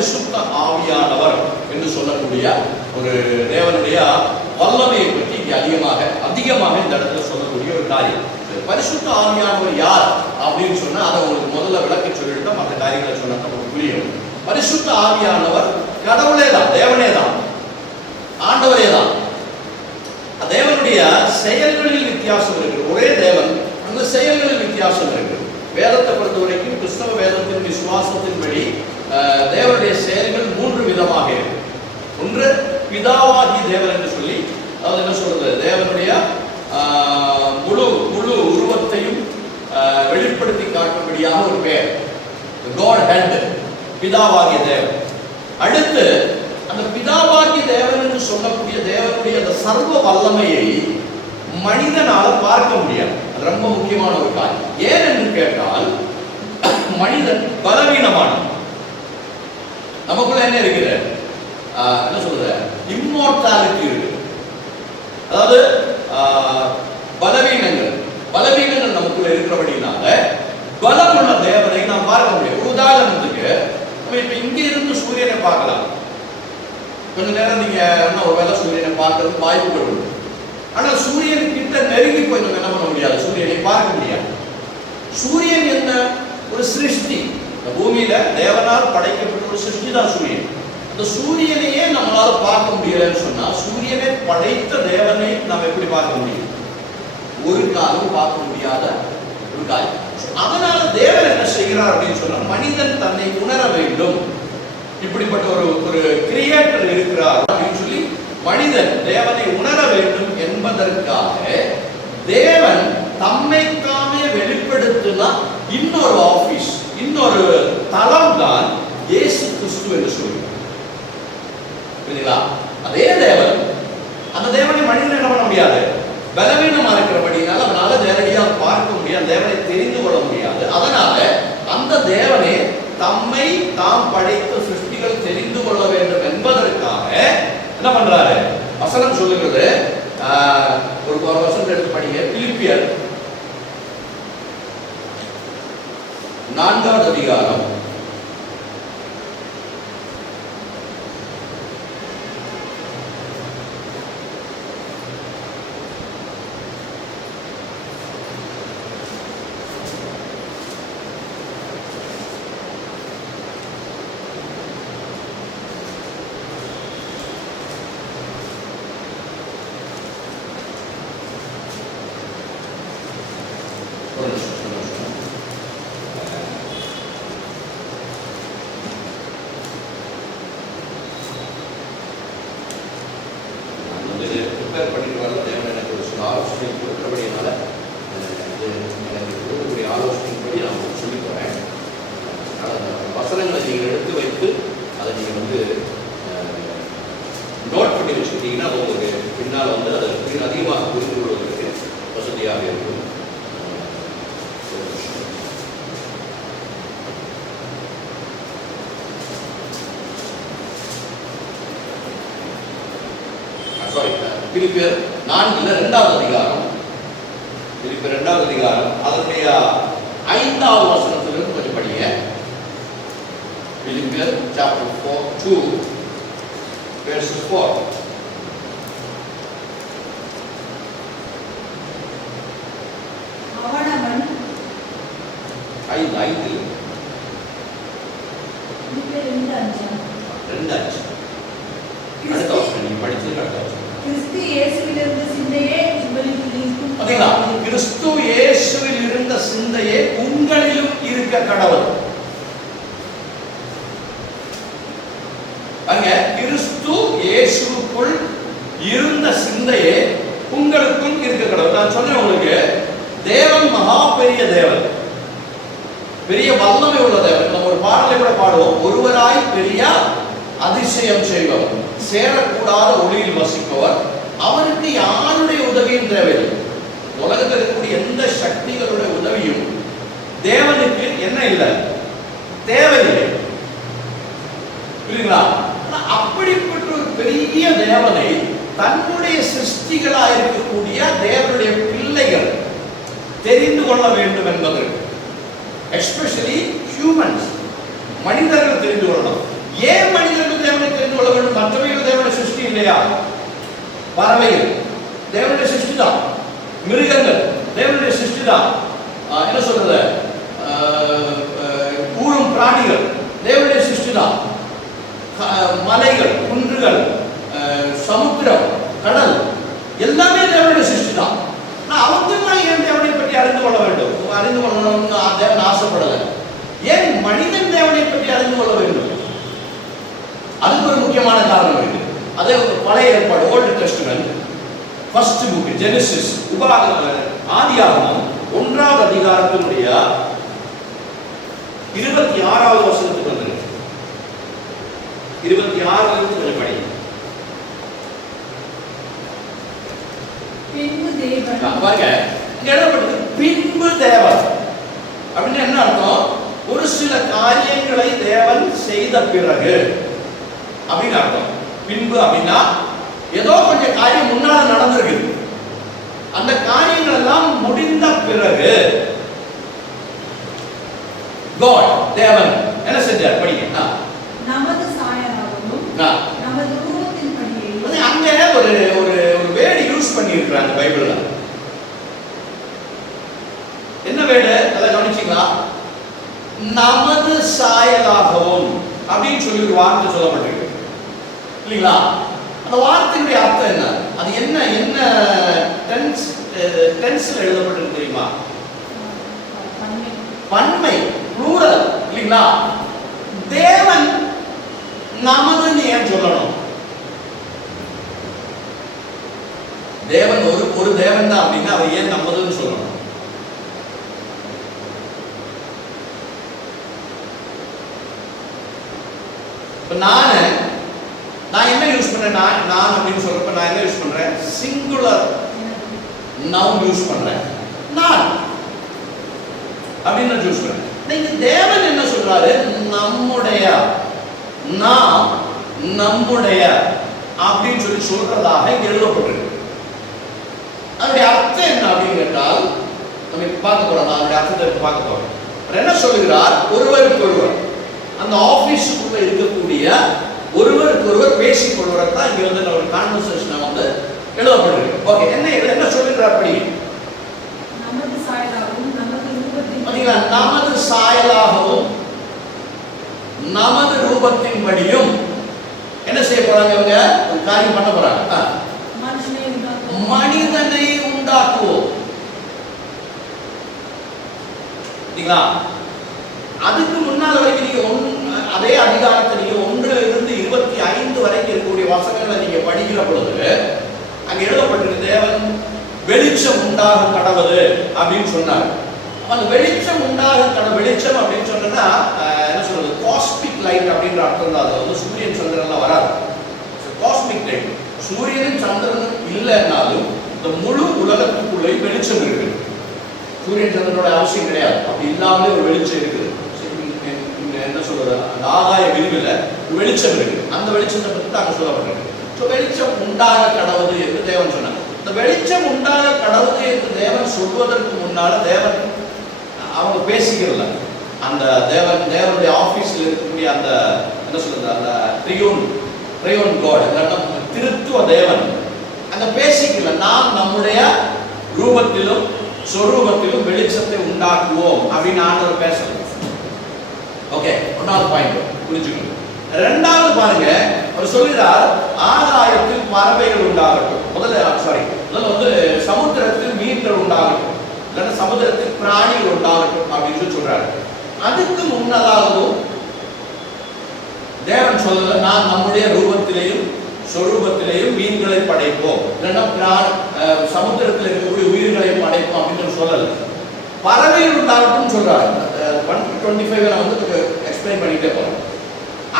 பரிசுத்த ஆவியானவர் என்று சொல்லக்கூடிய ஒரு தேவனுடைய வல்லமையை பற்றி இங்கே அதிகமாக இந்த இடத்துல சொல்லக்கூடிய ஒரு காரியம். பரிசுத்த ஆவியானவர் யார் அப்படின்னு சொன்னா அதை உங்களுக்கு முதல்ல விளக்க சொல்லிட்டு மற்ற காரியங்களை சொன்னா நமக்கு புரியும். பரிசுத்த ஆவியானவர் கடவுளே தான், தேவனே தான், ஆண்டவரே தான். தேவனுடைய செயல்களில் வித்தியாசம் இருக்கு. ஒரே தேவன், அந்த செயல்களில் வித்தியாசம் இருக்கு. வேதத்தை பொறுத்த வரைக்கும் கிறிஸ்தவ வேதத்தின் விசுவாசத்தின்படி தேவனுடைய செயல்கள் 3 விதமாக இருக்கு. ஒன்று பிதாவாகி தேவன் என்று சொல்லி, அதாவது என்ன சொல்றது, தேவனுடைய முழு உருவத்தையும் வெளிப்படுத்தி காட்டும்படியாக ஒரு பெயர், காட் ஹெட், பிதாவாகிய தேவன். அடுத்து அந்த பிதாவாகிய தேவன் என்று சொல்லக்கூடிய தேவனுடைய அந்த சர்வ வல்லமையை மனிதனால பார்க்க முடியாது. அது ரொம்ப முக்கியமான ஒரு காரியம். ஏன் என்று கேட்டால், மனிதன் பலவீனமானவன். நமக்குள்ள என்ன இருக்குது, என்ன சொல்றது, இம்மோர்டாலிட்டி இருக்கு. அதாவது பலவீனங்கள் நமக்குள்ள இருக்கிறபடினால பலமுள்ள தேவனை நாம் பார்க்க முடியும். உதாரணத்துக்கு நம்ம இப்ப இங்க இருந்து சூரியனை பார்க்கலாம். கொஞ்ச நேரம் நீங்க ஒரு வேளை சூரியனை பார்க்கறது வாய்ப்புகள் உண்டு. ஆனா சூரியன் கிட்ட நெருங்கி போய் நம்ம என்ன பண்ண முடியாது, சூரியனை பார்க்க முடியாது. சூரியன் என்ன, ஒரு சிருஷ்டி. இந்த பூமியில தேவனால் படைக்கப்பட்ட ஒரு சிருஷ்டி தான் சூரியன். அந்த சூரியனையே நம்மளால பார்க்க முடியலன்னு சொன்னா, சூரியனை படைத்த தேவனை நாம் எப்படி பார்க்க முடியும்? ஒரு காலம் பார்க்க முடியாத ஒரு காரியம். அதனால தேவன் என்ன செய்கிறார் அப்படின்னு சொன்னா, மனிதன் தன்னை உணர வேண்டும், இப்படிப்பட்ட ஒரு கிரியேட்டர் இருக்கிறார் அப்படின்னு சொல்லி மனிதன் தேவனை உணர வேண்டும் என்பதற்காக தேவன் தம்மைக்காமே வெளிப்படுத்தினா இன்னொரு ஆபீஸ், இன்னொரு தளம் தான் இயேசு கிறிஸ்து என்று சொல்லுவார். புரியுதுங்களா? அதே தேவன், அந்த தேவனை மனிதன் என்ன பண்ண முடியாது, பலவீனமா இருக்கிறபடினால அவனால நேரடியாக பார்க்க முடியாது, தேவனை தெரிந்து கொள்ள முடியாது. அதனால அந்த தேவனை தம்மை தாம் படைத்த சிருஷ்டிகள் தெரிந்து கொள்ள வேண்டும் என்பதற்காக என்ன பண்றாரு, வசனம் சொல்லுகிறது. ஒரு வசனம் எடுத்து படிங்க. பிலிப்பியர் 4வது அதிகாரம் 2வது அதிகாரம் அதனுடைய 5வது வசனத்திலிருந்து கொஞ்சம் படிங்க. பிலிப்பியர் chapter 2 verses 4. அவனவன் 5 கிறிஸ்து இயேசுவிலிருந்த சிந்தையே உங்களிலும் இருக்க கடவுள். அங்க கிறிஸ்து இயேசுக்குள் இருந்த சிந்தையே உங்களுக்கும் இருக்க கடவுள். நான் சொன்னேன் உங்களுக்கு, தேவன் மகா பெரிய தேவன், பெரிய வல்லமை உள்ள தேவன். நம்ம ஒரு பாடலை கூட பாடுவோம், ஒருவராய் பெரிய அதிசயம் செய்பவர், சேரக்கூடாத ஒளியில் வசிப்பவர், அவருக்கு யாருடைய உதவியும் தேவையில்லை. உலகத்தில் இருக்கக்கூடிய எந்த சக்திகளுடைய உதவியும் தேவனுக்கு என்ன இல்லை, தேவையில்லை. புரியுங்களா? அப்படிப்பட்ட ஒரு பெரிய தேவனை தன்னுடைய சிருஷ்டிகளாக இருக்கக்கூடிய தேவனுடைய பிள்ளைகள் தெரிந்து கொள்ள வேண்டும் என்பதற்கு, எஸ்பெஷலி ஹியூமன்ஸ், மனிதர்கள் தெரிந்து கொள்ளணும். ஏன் மற்றவைகள் தேவனுடைய சிருஷ்டி இல்லையா? பறவைகள் தேவனுடைய சிருஷ்டி தான், மிருகங்கள் தேவனுடைய சிருஷ்டி தான், என்ன சொல்றது, ஊரும் பிராணிகள் தேவனுடைய சிருஷ்டி தான், மலைகள், குன்றுகள், சமுத்திரம், கடல் எல்லாமே தேவனுடைய சிருஷ்டி தான். அவங்கெல்லாம் ஏன் தேவனை பற்றி அறிந்து கொள்ள வேண்டும், அறிந்து கொள்ளணும்னு தேவன் ஆசைப்படலை. ஏன் மனிதன் தேவனை பற்றி அறிந்து கொள்ள வேண்டும்? அதுக்கு ஒரு முக்கியமான காரணம் இருக்கு. அதே பழைய ஏற்பாடு, old testament, first book Genesis, ஆதியாகமம் 1வது அதிகாரத்தினுடைய 26வது வசனத்துக்கு வந்து 26 கொஞ்சம் படி. பின்பு தேவன் பாருங்க, இங்க எழுதப்பட்டது பின்பு தேவன் அப்படின்னு என்ன அர்த்தம்? ஒரு சில காரியங்களை தேவன் செய்த பிறகு அப்படின்னு அர்த்தம். பின்பு அப்படின்னா ஏதோ கொஞ்சம் காரியம் முன்னால நடந்திருக்கு, அந்த காரியங்கள் எல்லாம் முடிந்த பிறகு God தேவன் என்ன செஞ்சார்? படிங்க. நமது சாயலாகவும் நமது ரூபத்தின் படியே. அங்க ஒரு ஒரு ஒரு வேர்டு யூஸ் பண்ணி இருக்காங்க பைபிள்ல. என்ன வேர்டு? அதை கவனிச்சீங்களா? நமது சாயலாகவும் அப்படின்னு சொல்லி ஒரு வார்த்தை சொல்லப்பட்டிருக்கு இல்லைங்களா? அந்த வார்த்தையுடைய அர்த்தம் என்ன? அது என்ன என்ன டென்ஸ்ல எழுதப்பட்டிருக்கு தெரியுமா? பன்மை, ப்ளூரல் இல்லைங்களா? தேவன் நமதுன்னு ஏன் சொல்லணும்? தேவன் ஒரு தேவன் தான் அப்படின்னா அவர் ஏன் நமதுன்னு சொல்லணும்? நான் என்ன யூஸ் பண்றேன்? நான் அப்படின்னு சொல்றப்ப நான் என்ன யூஸ் பண்றேன்? சிங்குலர் நவுன் யூஸ் பண்றேன், நான் அப்படின்னு யூஸ் பண்றேன். நீங்க தேவன் என்ன சொல்றாரு? நம்முடைய, நாம், நம்முடைய அப்படின்னு சொல்லி சொல்றதாக இங்க எழுதப்பட்டிருக்கு. அதனுடைய அர்த்தம் என்ன அப்படின்னு கேட்டால் நம்ம பார்க்க போறோம். அதனுடைய அர்த்தத்தை பார்க்க போறோம். என்ன சொல்லுகிறார்? ஒருவருக்கு ஒருவர், அந்த ஆபீஸுக்குள்ள இருக்கக்கூடிய ஒருவருக்கு ஒருவர் பேசிக் கொள்வதற்கு தான் இங்க வந்து ஒரு கான்வர்சேஷன் வந்து எழுதப்பட்டிருக்கு. ஓகே, என்ன சொல்லுகிறார்? அப்படி நமது சாயலாகவும் நமது ரூபத்தின் பாத்தீங்களா? நமது சாயலாகவும் நமது ரூபத்தின் படியும் என்ன செய்ய போறாங்க? இவங்க ஒரு காரியம் பண்ண போறாங்க. மனிதனை உண்டாக்குவோம். அதுக்கு முன்னால வரைக்கும் நீங்க அதே அதிகாரத்தை நீங்க 1-25 வரைக்கும் இருக்கக்கூடிய வசனங்களை நீங்க படிக்கிற பொழுது அங்க எழுதப்பட்டிருக்கு தேவன் வெளிச்சம் உண்டாக கடவுது அப்படின்னு சொன்னார். அந்த வெளிச்சம் உண்டாக வெளிச்சம் அப்படின்னு சொன்னா என்ன சொல்றது? காஸ்மிக் லைட் அப்படின்ற அர்த்தம் தான். அது வந்து சூரியன் சந்திரன்லாம் வராது. காஸ்மிக் லைட், சூரியனும் சந்திரனும் இல்லைன்னாலும் இந்த முழு உலகத்துக்குள்ளே வெளிச்சம் இருக்கு. சூரியன் சந்திரனோட அவசியம் கிடையாது. அப்படி இல்லாமலே ஒரு வெளிச்சம் இருக்குது. என்ன சொல்றது? அந்த ஆகாய விரிவில் வெளிச்சம் இருக்கு. அந்த வெளிச்சத்தை பற்றி தான் அங்கே சொல்லப்பட்டிருக்கு. ஸோ வெளிச்சம் உண்டாக கடவுது என்று தேவன் சொன்னார். இந்த வெளிச்சம் உண்டாக கடவுது என்று தேவன் சொல்வதற்கு முன்னால தேவன் அவங்க பேசிக்கிறல. அந்த தேவனுடைய ஆபீஸ்ல இருக்கக்கூடிய அந்த என்ன சொல்றது? அந்த ட்ரியோன் காட், திருத்துவ தேவன் அங்க பேசிக்கல. நாம் நம்முடைய ரூபத்திலும் சொரூபத்திலும் வெளிச்சத்தை உண்டாக்குவோம் அப்படின்னு ஆண்டவர் பேசல. ஓகே, ஒன்றாவது பாயிண்ட் புரிஞ்சுக்கணும். ரெண்டாவது பாருங்க, அவர் சொல்கிறார் ஆகாயத்தில் பறவைகள் உண்டாகட்டும். முதல்ல வந்து சமுத்திரத்தில் மீன்கள் உண்டாகட்டும், இல்லைன்னா சமுத்திரத்தில் பிராணிகள் உண்டாகட்டும் அப்படின்னு சொல்றாரு. அதுக்கு முன்னதாகவும் தேவன் சொல்லல, நான் நம்முடைய ரூபத்திலேயும் சொரூபத்திலேயும் மீன்களை படைப்போம், இல்லைன்னா சமுத்திரத்தில் இருக்கக்கூடிய உயிர்களை படைப்போம் அப்படின்னு சொல்லல. பறவைகள் உண்டாகட்டும் சொல்றாரு. 1-25 நான் வந்து எக்ஸ்பிளைன் பண்ணிட்டே போறேன்.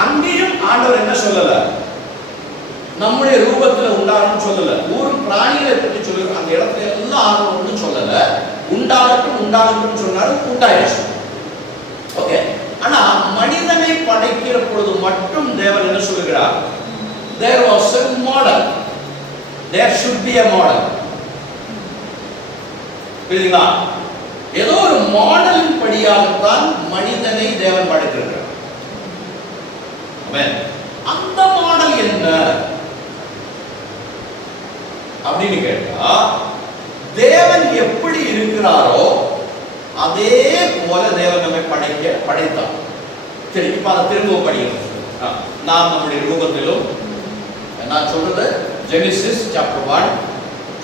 அங்கேயும் ஆண்டவர் என்ன சொல்லல? நம்முடைய ரூபத்தில் உண்டாகட்டும் சொல்லல. ஒரு பிராணிகளை பற்றி சொல்ல அந்த இடத்துல எல்லாம் ஆகணும்னு சொல்லல. உண்டாகட்டும் சொன்னாரு, உண்டாயிடுச்சு. ஓகே, ஆனா மனிதனை படைக்கிற பொழுது மட்டும் தேவன் என்ன சொல்லுகிறார்? There was a model. There should be a model. புரியுதுங்களா? ஏதோ ஒரு மாடலின் படியாகத்தான் மனிதனை தேவன் படைத்திருக்கிறார். அந்த மாடல் என்ன அப்படின்னு கேட்டா, தேவன் எப்படி இருக்கிறாரோ அதே போல தேவன் நம்மை படைத்தார். சரி, இப்ப அதை திரும்பவும் படிக்கணும். நாம் நம்முடைய ரூபத்திலும், நான் சொல்றது ஜெனிசிஸ் சாப்டர்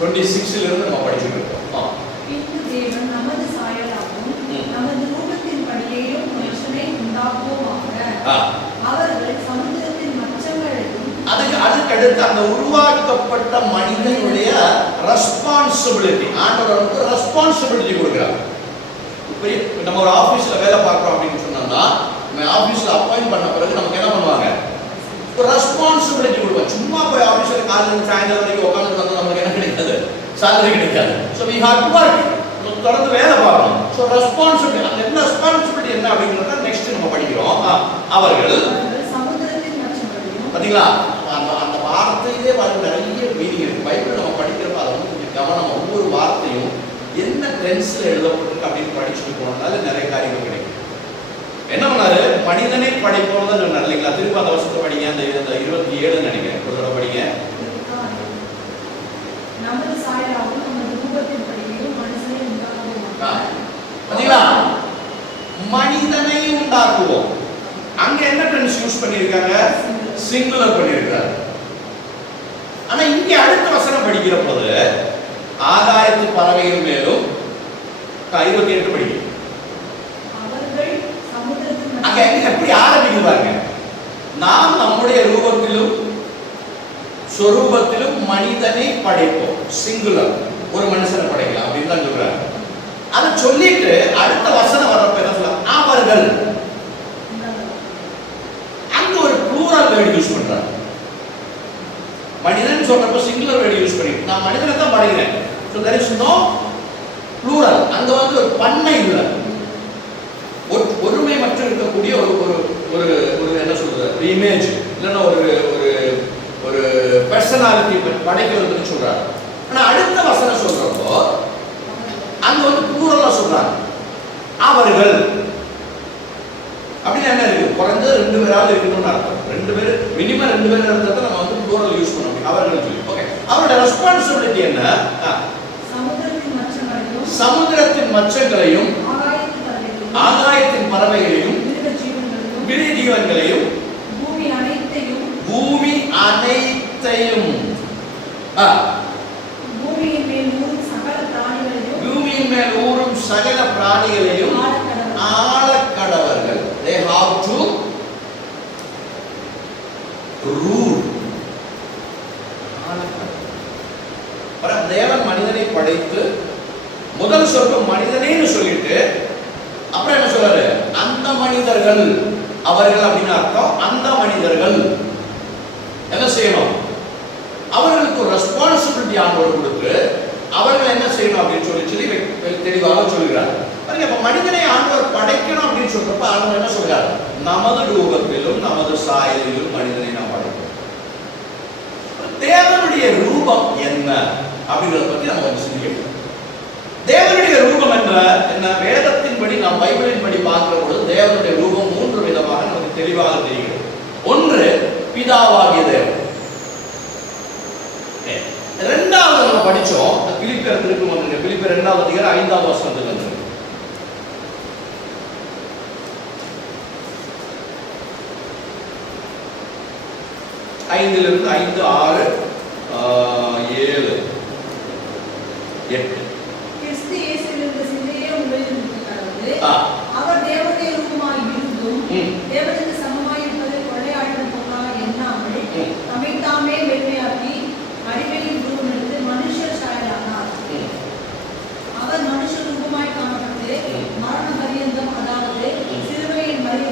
1:26 இருந்து நம்ம படிச்சுட்டு இருக்கோம். பின்பு தேவன் நமது சாயலாகவும் நமது ரூபத்தின்படியேயும் மனுஷனை உண்டாக்குவோமாக. அவர்கள் சமுத்திரத்தின் மச்சங்களையும். அதுக்கு அடுத்து அந்த உருவாக்கப்பட்ட மனிதனுடைய ரெஸ்பான்சிபிலிட்டி, ஆண்டவர் வந்து ரெஸ்பான்சிபிலிட்டி கொடுக்கிறார். நம்ம ஒரு ஆபீஸ்ல வேலை பார்க்கிறோம் அப்படின்னு சொன்னோம்னா, நம்ம ஆபீஸ்ல அப்பாயிண்ட் பண்ண பிறகு நமக்கு என்ன பண்ணுவாங்க, ஒரு ரெஸ்பான்சிபிலிட்டி கொடுப்பாங்க. சும்மா போய் ஆபீஸ்ல காலையில சாயங்காலம் வரைக்கும் உட்கார்ந்து வந்தா நமக்கு என்ன கிடைக்காது, salary கிடைக்காது. So we have to work. தொடர்ந்து வேலை பார்க்கணும். So responsibility, அந்த ரெஸ்பான்சிபிலிட்டி என்ன அப்படிங்கறத நெக்ஸ்ட் நம்ம படிக்கிறோம். அவர்கள் சமுத்திரத்தின் மச்சங்களையும். பாத்தீங்களா, அந்த வார்த்தையிலே நிறைய மீனிங் இருக்கு. பைபிள் நம்ம படிக்கிறப்ப அதை வந்து கொஞ்சம் கவனம், ஒவ்வொரு வார்த்தையும் என்ன டென்ஸ்ல எழுதப்பட்டிருக்கு அப்படின்னு படிச்சுட்டு போனதால நிறைய காரியங்கள் கிடைக்கும். என்ன பண்ணாரு, மனிதனை படைப்போம் தான் சொன்னார் இல்லைங்களா. திரும்ப அந்த வருஷத்தை படிங்க, அந்த 27 நினைக்கிறேன், ஒரு தடவை படிங்க. நமது சாயலாகவும் நமது ரூபத்தின்படியேயும் மனுஷனை உண்டாக்குவோம். பாத்தீங்களா, மனிதனை உண்டாக்குவோம். அங்க என்ன டென்ஸ் யூஸ் பண்ணிருக்காங்க, சிங்குலர் பண்ணிருக்காங்க. ஆனா இங்க அடுத்த வசனம் படிக்கிற போது ஆகாயத்து பறவைகள் மேலும் 28 படிக்க அங்க எப்படி ஆரம்பிக்குது பாருங்க. நாம் நம்முடைய ரூபத்திலும் சொரூபத்திலும் மனிதனை படைப்போம். சிங்குலர், ஒரு மனுஷனை படைக்கலாம் அப்படின்னு தான் சொல்றாங்க. அதை சொல்லிட்டு அடுத்த வசனம் வர்றப்ப என்ன சொல்ல, அவர்கள். அங்க ஒரு ப்ளூரல் வேர்டு யூஸ் பண்றாங்க. மனிதன் சொல்றப்ப சிங்குலர் வேர்டு யூஸ் பண்ணி, நான் மனிதனை தான் படைக்கிறேன். So there is no plural. அங்க வந்து ஒரு பன்மை இல்லை, ஒருமை மற்றும் இருக்கக்கூடிய ஒரு ஒரு ஒரு என்ன சொல்றது, இமேஜ் இல்லைன்னா ஒரு ஒரு ஒரு பர்சனாலிட்டி படைக்கிறதுன்னு சொல்றாங்க. ஆனா அடுத்த வசனம் சொல்றப்போ அங்க வந்து ப்ளூரலா சொல்றாங்க, அவர்கள். அப்படின்னு என்ன இருக்கு, குறைஞ்ச 2 பேராவது இருக்கணும்னு அர்த்தம். 2 பேர் மினிமம் 2 பேர் இருந்தா தான் நம்ம வந்து ப்ளூரல் யூஸ் பண்ண முடியும். அவர்கள் சொல்லி ஓகே. அவரோட ரெஸ்பான்சிபிலிட்டி என்ன, சமுத்திரத்தின் மச்சங்களையும் ஆகாயத்தின் பறவைகளையும் விரை ஜீவன்களையும் பூமி அனைத்தையும் பூமியின் மேல் ஊறும் சகல பிராணிகளையும் ஆளக்கடவர்கள். They have to rule. தேவன் மனிதனை படைத்து முதல் சொர்க்கம் மனிதனேன்னு சொல்லிட்டு அப்புறம் என்ன சொல்றாரு, அந்த மனிதர்கள், அவர்கள் அப்படின்னு அர்த்தம். அந்த மனிதர்கள் என்ன செய்யணும், அவர்களுக்கு ஒரு ரெஸ்பான்சிபிலிட்டி ஆண்டவர் கொடுத்து அவர்கள் என்ன செய்யணும் அப்படின்னு சொல்லி தெளிவாக சொல்கிறார். அப்ப மனிதனை ஆண்டவர் படைக்கணும் அப்படின்னு சொல்றப்ப ஆண்டவர் என்ன சொல்றாரு, நமது ரூபத்திலும் நமது சாயலிலும் மனிதனை நாம் படைக்கிறோம். தேவனுடைய ரூபம் என்ன அப்படின்றத பத்தி நம்ம கொஞ்சம் சிந்திக்கணும். தேவனுடைய ரூபம் என்ன, வேதத்தின்படி நாம் பைபிளின் படி பார்க்கிற பொழுது தேவனுடைய ரூபம் 3 விதமாக நமக்கு தெளிவாக தெரிகிறது. ஒன்று பிதாவாகிய தேவன். இரண்டாவது நம்ம படிச்சோம், பிலிப்பியர் திருப்பி வந்துங்க, பிலிப்பியர் 2வது அதிகாரம் 5வது வசனத்துல இருந்து. ஐந்திலிருந்து 5, 6, 7, 8. அவர் தேவனுடைய ரூபமாய் இருந்தும் தேவனுக்கு சமமாய் இருப்பதை கொள்ளையாடும் பொருளாக எண்ணாமல் தம்மை தாமே வெறுமையாக்கி அடிமையின் ரூபம் எடுத்து மனுஷர் சாயலானார். அவர் மனுஷ ரூபமாய் காணப்பட்டு மரண பரியந்தம், அதாவது சிலுவையின் மரண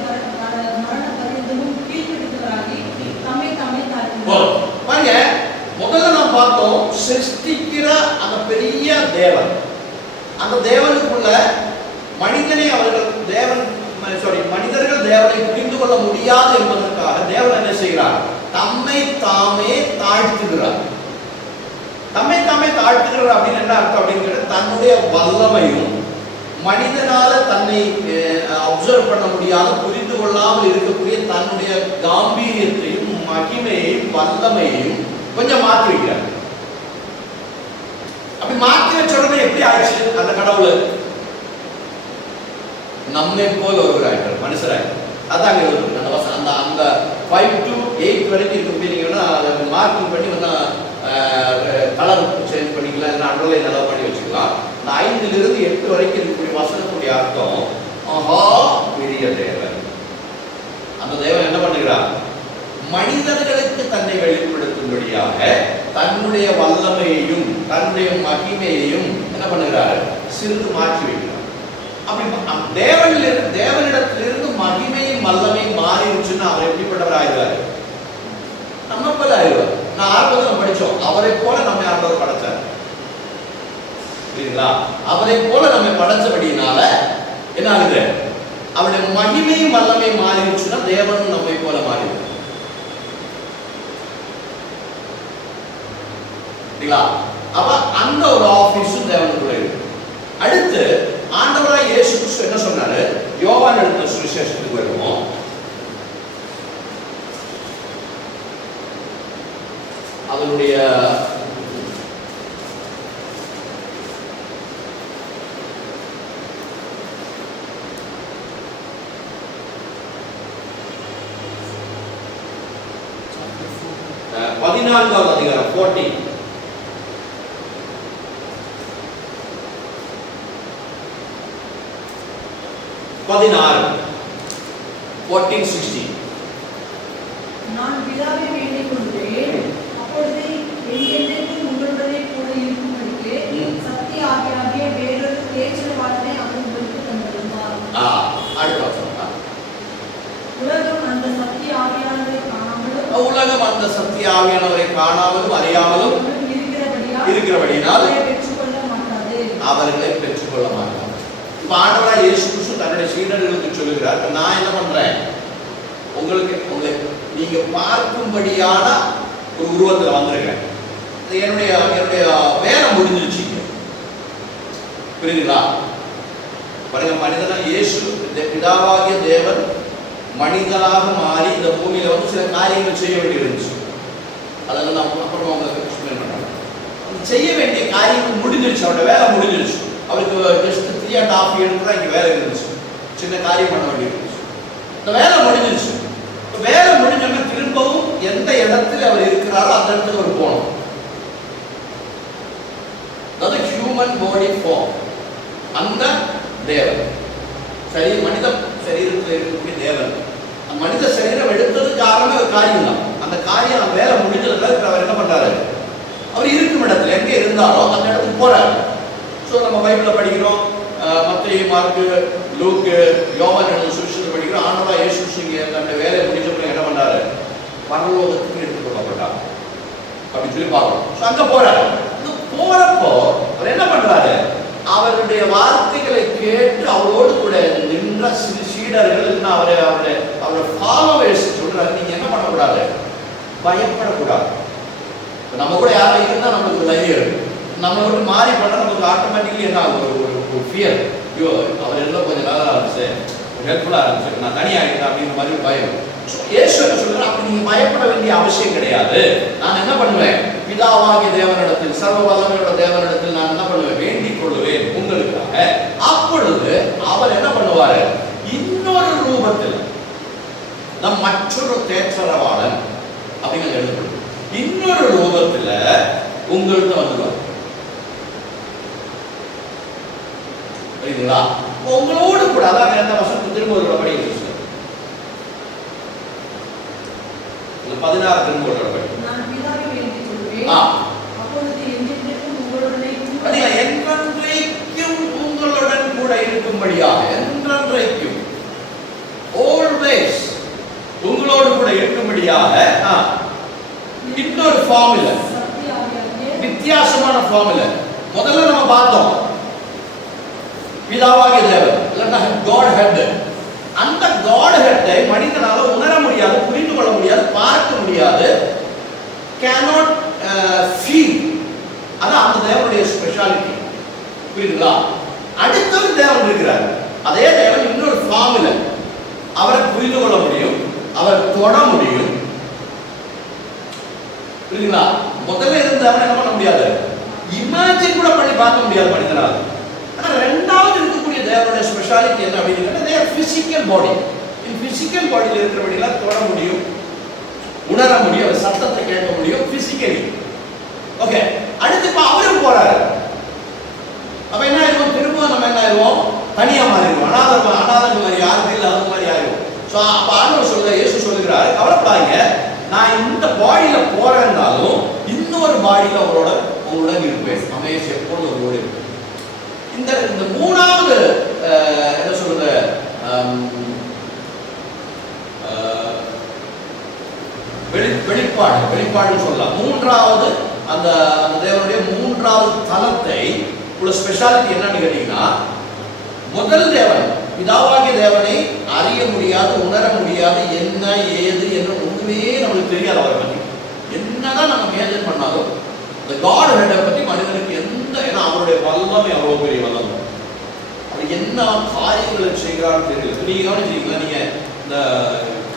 பரியந்தமும் கீழ்ப்படுத்தவராகி தம்மை தாமே தாழ்த்தினார். முதல்ல நாம் பார்த்தோம், சிருஷ்டிக்கிற அந்த பெரிய தேவன், அந்த தேவனுக்குள்ள மனிதனை மனிதர்கள் தேவனை புரிந்து கொள்ள முடியாது என்பதற்காக தேவன் என்ன செய்கிறார், தம்மை தாமே தாழ்த்துகிறார். தம்மை தாமே தாழ்த்துகிறார் அப்படின்னு என்ன அர்த்தம் அப்படின்னு, தன்னுடைய வல்லமையும் மனிதனால தன்னை அப்சர்வ் பண்ண முடியாத, புரிந்து கொள்ளாமல் இருக்கக்கூடிய தன்னுடைய காம்பீரியத்தையும் மகிமையையும் வல்லமையையும் கொஞ்சம் மாற்றி வைக்கிறார். அப்படி மாற்றி வச்ச உடனே எப்படி ஆயிடுச்சு? அந்த கடவுள் நம்மை போல ஒருவராயிட்டார், மனுஷராயிட்டார். அதாங்க அந்த அந்த 5 to 8 வரைக்கும் இருப்பீங்கன்னா அதை மார்க்கிங் பண்ணி கலர் சேஞ்ச் பண்ணிக்கலாம், இல்லைன்னா அண்டர்லைன் நல்லா பண்ணி வச்சுக்கலாம். இந்த 5 to 8 வரைக்கும் இருக்கக்கூடிய வசனத்துடைய அர்த்தம் ஆஹா பெரிய தேவன். அந்த தேவன் என்ன பண்ணுகிறார்? மனிதர்களுக்கு தன்னை வெளிப்படுத்தும்படியாக தன்னுடைய வல்லமையையும் தன்னுடைய மகிமையையும் என்ன பண்ணுகிறார்? சிறிது மாற்றி வைக்கிறார். அப்படி தேவனிடத்திலிருந்து மகிமையும் வல்லமையும் மாறிடுச்சுன்னா அவர் எப்படிப்பட்டவர் ஆயிடுவார்? நம்ம போல ஆயிடுவார். நான் ஆரம்பத்தில் படித்தோம், அவரை போல நம்ம ஆண்டவர் படைச்சார். புரியுங்களா? அவரை போல நம்ம படைச்சபடினால என்ன ஆகுது? அவருடைய மகிமையும் வல்லமையும் மாறிடுச்சுன்னா தேவனும் நம்மை போல மாறிடுவார். அப்ப அந்த ஒரு ஆபீஸும் தேவனுக்குள்ள இருக்கு. அடுத்து ஆண்டவராய் இயேசு கிறிஸ்து என்ன சொன்னாரு? யோவான் எழுதின சுவிசேஷத்துக்கு வருவோம். அவருடைய பதினான்காவது அதிகாரம் 14 14:16. நான் பிதாவை வேண்டிக் கொண்டேன், அப்பொழுது என்றென்றைக்கும் உங்களுடனே கூட இருக்கும்படிக்கு சத்திய ஆவியாகிய வேறொரு தேற்றரவாளனை அவர் உங்களுக்கு தந்திருந்தார். அடுத்த வசனம். உலகம் அந்த சத்திய ஆவியானவரை காணாமலும் அறியாமலும் இருக்கிறபடியால் அவர்களை பெற்றுக்கொள்ள மாட்டார். ஆண்டவராய் இயேசு கிறிஸ்து தன்னுடைய சீடர்களுக்கு சொல்லுகிறார், நான் என்ன பண்றேன்? உங்களை நீங்க பார்க்கும்படியான ஒரு உருவத்தில் வந்திருக்கேன். என்னுடைய வேலை முடிஞ்சிருச்சு. புரியுதுங்களா? பாருங்க, மனிதனா இயேசு பிதாவாகிய தேவன் மனிதனாக மாறி இந்த பூமியில சில காரியங்கள் செய்ய வேண்டியிருந்துச்சு. அதெல்லாம் நான் அப்புறம் உங்களுக்கு எக்ஸ்பிளைன் பண்றேன். செய்ய வேண்டிய காரியங்கள் முடிஞ்சிருச்சு, அவருடைய வேலை முடிஞ்சிருச்சு. அவருக்கு ஜஸ்ட் 3.5 years தான் இங்கே வேலை இருந்துச்சு. சின்ன காரியம் பண்ண வேண்டியிருந்துச்சு. இந்த வேலை முடிஞ்சிருச்சு. வேலை முடிஞ்சோன்னா திரும்பவும் எந்த இடத்துல அவர் இருக்கிறாரோ அந்த இடத்துக்கு அவர் போகணும். அதாவது ஹியூமன் பாடி ஃபார்ம். அந்த தேவன் சரி, மனித சரீரத்தில் இருக்கக்கூடிய தேவன் மனித சரீரம் எடுத்தது காரணமே ஒரு காரியம் தான். அந்த காரியம் வேலை முடிஞ்சதுல அவர் என்ன பண்றாரு? அவர் இருக்கும் இடத்துல எங்கே இருந்தாரோ அந்த இடத்துக்கு போறாரு. ஸோ நம்ம பைபிளில் படிக்கிறோம், மத்தேயு, மார்க்கு, லூக்கு, யோவான் எழுதின சுவிசேஷத்தில் படிக்கிறோம். ஆண்டவராய் இயேசு கிறிஸ்து தன்னுடைய வேலையை முடிஞ்சப்போ என்ன பண்ணாரு? பரலோகத்துக்கு எடுத்துக் கொள்ளப்பட்டார் அப்படின்னு சொல்லி பார்க்கணும். ஸோ அங்கே போறாரு. போறப்போ அவர் என்ன பண்றாரு? அவருடைய வார்த்தைகளை கேட்டு அவரோடு கூட நின்ற சீடர்கள் அவருடைய ஃபாலோவர்ஸ் சொல்றாரு, நீங்க என்ன பண்ணக்கூடாது? பயப்படக்கூடாது. நம்ம கூட யாரும் இருந்தா நமக்கு தைரியம் இருக்கு. நம்ம விட்டு மாறி பண்ணா நமக்கு ஆட்டோமேட்டிக்கலி என்ன ஆகும்? ஒரு ஃபியர். ஐயோ, அவர் எல்லாம் கொஞ்சம் நல்லா இருந்துச்சு, ஹெல்ப்ஃபுல்லா இருந்துச்சு, நான் தனியாகிட்டேன் அப்படிங்கிற மாதிரி பயம். இயேசு என்ன சொல்றாரு? அப்படி நீங்க பயப்பட வேண்டிய அவசியம் கிடையாது. நான் என்ன பண்ணுவேன்? பிதாவாகிய தேவனிடத்தில், சர்வ வல்லமையோட தேவனிடத்தில் நான் என்ன பண்ணுவேன்? வேண்டிக் கொள்ளுவேன் உங்களுக்காக. அப்பொழுது அவர் என்ன பண்ணுவாரு? இன்னொரு ரூபத்தில் மற்றொரு தேற்றரவாளன் அப்படின்னு எழுதப்படும். இன்னொரு ரூபத்தில் உங்கள்கிட்ட வந்துடுவார். புரியுதுங்களா? உங்களோடு கூட அதான் எந்த வருஷத்துக்கு திரும்ப ஒரு படி 16 திரும்ப ஒரு படி. நான் பிதாவை வேண்டிக் கொள்வேன், அப்பொழுது என்றென்றைக்கும் உங்களுடன் கூட இருக்கும்படியாக, என்றென்றைக்கும் ஆல்வேஸ் உங்களோடு கூட இருக்கும்படியாக இன்னொரு ஃபார்முலா, வித்தியாசமான ஃபார்முலா. முதல்ல நம்ம பார்த்தோம் பிதாவாகிய தேவன், இல்லைன்னா காட் ஹெட். அந்த காட் ஹெட்டை மனிதனால உணர முடியாது, புரிந்து கொள்ள முடியாது, பார்க்க முடியாது, cannot feel. அதான் அந்த தேவனுடைய ஸ்பெஷாலிட்டி. புரியுதுங்களா? அடுத்தது தேவன் இருக்கிறார். அதே தேவன் இன்னொரு ஃபார்முலா. அவரை புரிந்து கொள்ள முடியும், அவரை தொட முடியும். புரியுதுங்களா? முதல்ல இருந்தவன் என்ன பண்ண முடியாது? இமேஜின் கூட பண்ணி பார்க்க முடியாது மனிதனால். ஆனா ரெண்டாவது இருக்கக்கூடிய தேவனுடைய ஸ்பெஷாலிட்டி என்ன அப்படின்னு தேர் பிசிக்கல் பாடி. இந்த பிசிக்கல் பாடியில் இருக்கிறபடியெல்லாம் தொட முடியும், உணர முடியும், அவர் சத்தத்தை கேட்க முடியும் பிசிக்கலி. ஓகே, அடுத்து இப்ப அவரும் போறாரு. அப்ப என்ன ஆயிரும்? திரும்ப நம்ம என்ன ஆயிடுவோம்? தனியா மாறிடுவோம். அனாதங்க மாதிரி யாருக்கு இல்லை, அது மாதிரி ஆயிடும். ஸோ அப்ப ஆண்டவர் சொல்ல, இயேசு சொல்லுகிறாரு, கவலைப்படாதீங்க, நான் இந்த பாடியில போறேன்னாலும் இன்னொரு பாடியில உங்களுடன் இருப்பேன். அமேஸ் எப்பொழுது உங்களோட இருப்பேன். இந்த மூணாவது என்ன சொல்றது, வெளிப்பாடுன்னு சொல்லலாம். மூன்றாவது அந்த தேவனுடைய மூன்றாவது தலத்தை உள்ள ஸ்பெஷாலிட்டி என்னன்னு கேட்டீங்கன்னா, முதல் தேவன் பிதாவாகிய தேவனை அறிய முடியாது, உணர முடியாது, என்ன ஏது என்ன ஒண்ணுமே நம்மளுக்கு தெரியாது. அவரை பற்றி என்னதான் நம்ம மேஜர் பண்ணாலும் இந்த காட் ஹெட்டை பற்றி மனிதனுக்கு எந்த, ஏன்னா அவருடைய வல்லமை அவ்வளவு பெரிய வல்லமை, அவர் என்ன காரியங்களை செய்கிறான்னு தெரியல. நீங்க கவனிச்சீங்களா? நீங்க இந்த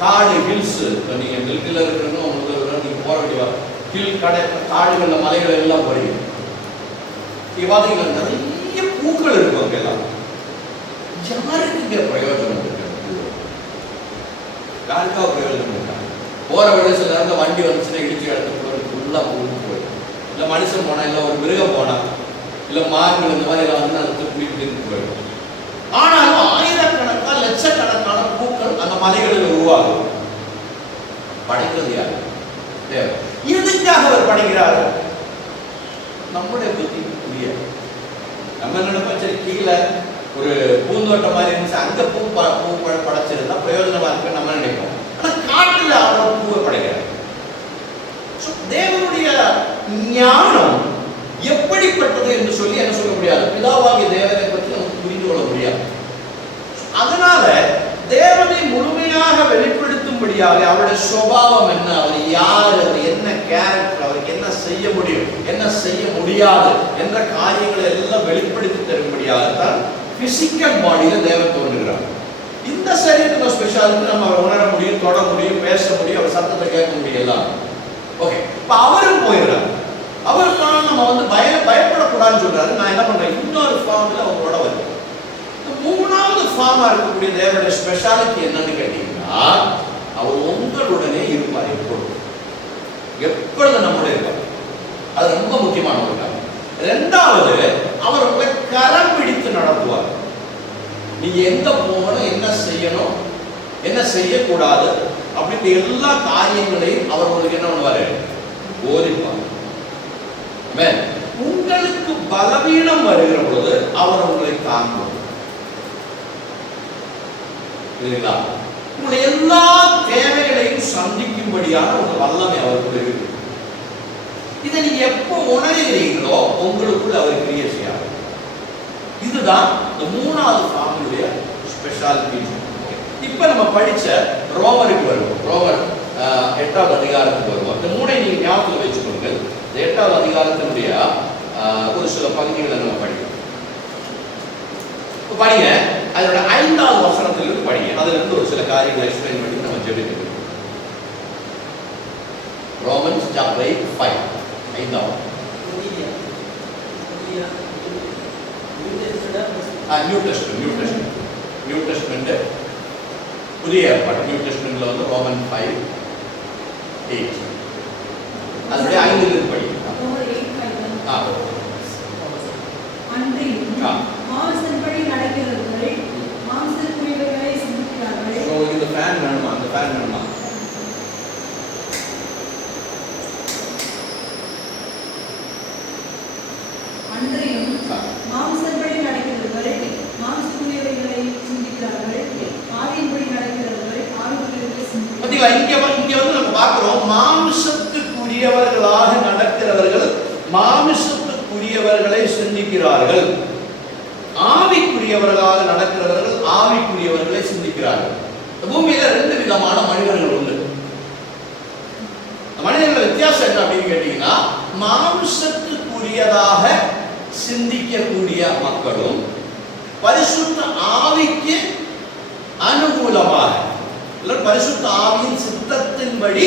காடு ஹில்ஸ், நீங்க மில்கில் இருக்கிறவங்க உங்களுக்கு நீங்க போற வேண்டிய ஹில் கடை காடுகள்ல மலைகள் எல்லாம் போறீங்க. நீங்க பாத்தீங்கன்னா நிறைய பூக்கள் இருக்கும் அங்க எல்லாம். யாருக்கு இங்க பிரயோஜனம் இருக்கு? யாருக்கா பிரயோஜனம் இருக்கா? போற வழி சில நேரத்தில் வண்டி வந்துச்சுன்னா இடிச்சு இடத்துக்கு ஃபுல்லா பூந்து போயிடும். இல்ல மனுஷன் போனா, இல்ல ஒரு மிருகம் போனா, இல்ல மான்கள் இந்த மாதிரி எல்லாம் வந்து அது துப்பிட்டு போயிடும். ஆனாலும் ஆயிரக்கணக்கான லட்சக்கணக்கான பூக்கள் அந்த மலைகளில் உருவாகும். படைக்கிறது யாரு? தேவன். எதுக்காக அவர் படைக்கிறார்? நம்முடைய புத்திக்கு புரிய. நம்ம நினைப்போம், சரி கீழே ஒரு பூந்தோட்டம் மாதிரி இருந்துச்சு, அங்க பூ படைச்சிருந்தா பிரயோஜனமா இருக்கு நம்ம நினைப்போம். ஆனா காட்டுல அவர் பூவை படைக்கிறார். தேவனுடைய ஞானம் எப்படிப்பட்டது என்று சொல்லி என்ன சொல்ல முடியாது. பிதாவாகிய தேவனை பற்றி நமக்கு புரிந்து கொள்ள முடியாது. அதனால தேவனை முழுமையாக வெளிப்படுத்தும்படியாக அவருடைய சுபாவம் என்ன, அவர் யார், அவர் என்ன கேரக்டர், அவருக்கு என்ன செய்ய முடியும், என்ன செய்ய முடியாது என்ற காரியங்களை எல்லாம் வெளிப்படுத்தி தரும்படியாக தான் பிசிக்கல் பாடியில தேவன் தோன்றுகிறார். இந்த சரீரத்துல ஸ்பெஷாலிட்டி நம்ம அவரை உணர முடியும், தொட முடியும், பேச முடியும், அவர் சத்தத்தை கேட்க முடியும் எல்லாம். ஓகே, இப்ப அவரும் போயிடுறாரு. அவருக்கான நம்ம வந்து பயப்படக்கூடாதுன்னு சொல்றாரு. நான் என்ன பண்றேன், இன்னொரு ஃபார்ம்ல அவங்களோட வருவேன். மூணாவது ஃபார்மா இருக்கக்கூடிய தேவனுடைய ஸ்பெஷாலிட்டி என்னன்னு கேட்டீங்கன்னா, அவர் உங்களுடனே இருப்பார். எப்பொழுது நம்முடைய இருப்பார். அது ரொம்ப முக்கியமான ஒரு காரணம். இரண்டாவது, அவர் உங்களை கரம் பிடித்து நடத்துவார். நீங்க எங்க போகணும், என்ன செய்யணும், என்ன செய்யக்கூடாது அப்படின்ற எல்லா காரியங்களையும் அவர் உங்களுக்கு என்ன பண்ணுவாரு, போதிப்பார். உங்களுக்கு பலவீனம் வருகிற பொழுது அவர் உங்களை தாங்குவார். உங்களுடைய எல்லா தேவைகளையும் சந்திக்கும்படியான ஒரு வல்லமை அவருக்கு இருக்கு. இதை நீங்க எப்போ உணர்கிறீங்களோ உங்களுக்குள்ள அவர் கிரியை செய்யாது. இதுதான் இந்த மூணாவது ஃபார்முடைய ஸ்பெஷாலிட்டி. இப்ப நம்ம படிச்ச ரோமருக்கு வருவோம். ரோமர் 8வது அதிகாரத்துக்கு வருவோம். இந்த மூணை நீங்க ஞாபகத்தில் வச்சுக்கோங்க. இந்த 8வது அதிகாரத்தினுடைய ஒரு சில பகுதிகளை நம்ம படிக்கிறோம். படிங்க, அதோட 5வது வசனத்திலிருந்து படிங்க. அதுல இருந்து ஒரு சில காரியங்களை எக்ஸ்பிளைன் பண்ணி நம்ம ஜெபிக்கிறோம். ரோமன்ஸ் சாப்டர் 8:5 5வது. நியூ டெஸ்ட்மென்ட் புதிய ஏற்பாடு. நியூ டெஸ்ட்மென்ட்ல வந்து ரோமன் 5:8 அதோட 5லிருந்து படிங்க. மாம்சத்தின்படி நடக்கிறவர்கள் மாம்சத்திற்குரியவைகளை சிந்திக்கிறார்கள். சோ இந்த ஃபேன் வேணுமா, அந்த ஃபேன் வேணுமா? அன்றையும் மாம்சத்தின்படி நடக்கிறவர்கள் மாம்சத்திற்குரியவைகளை சிந்திக்கிறார்கள், ஆவியின்படி நடக்கிறவர்கள் ஆவியின்படி சிந்திக்கிறார்கள். பாத்தீங்களா, இங்க வந்து நம்ம பார்க்கிறோம், மாம்சத்துக்குரியவர்களாக நடக்கிறவர்கள் மாம்சத்துக்குரியவர்களை சிந்திக்கிறார்கள், ஆவிக்குரியவர்களாக நடக்கிறவர்கள் ஆவிக்குரியவர்களை சிந்திக்கிறார்கள். பூமியில 2 விதமான மனிதர்கள் உண்டு. மனிதர்கள் வித்தியாசம் என்ன அப்படின்னு கேட்டீங்கன்னா, மாம்சத்துக்குரியதாக சிந்திக்கக்கூடிய மக்களும் பரிசுத்த ஆவிக்கு அனுகூலமாக பரிசுத்த ஆவியின் சித்தத்தின்படி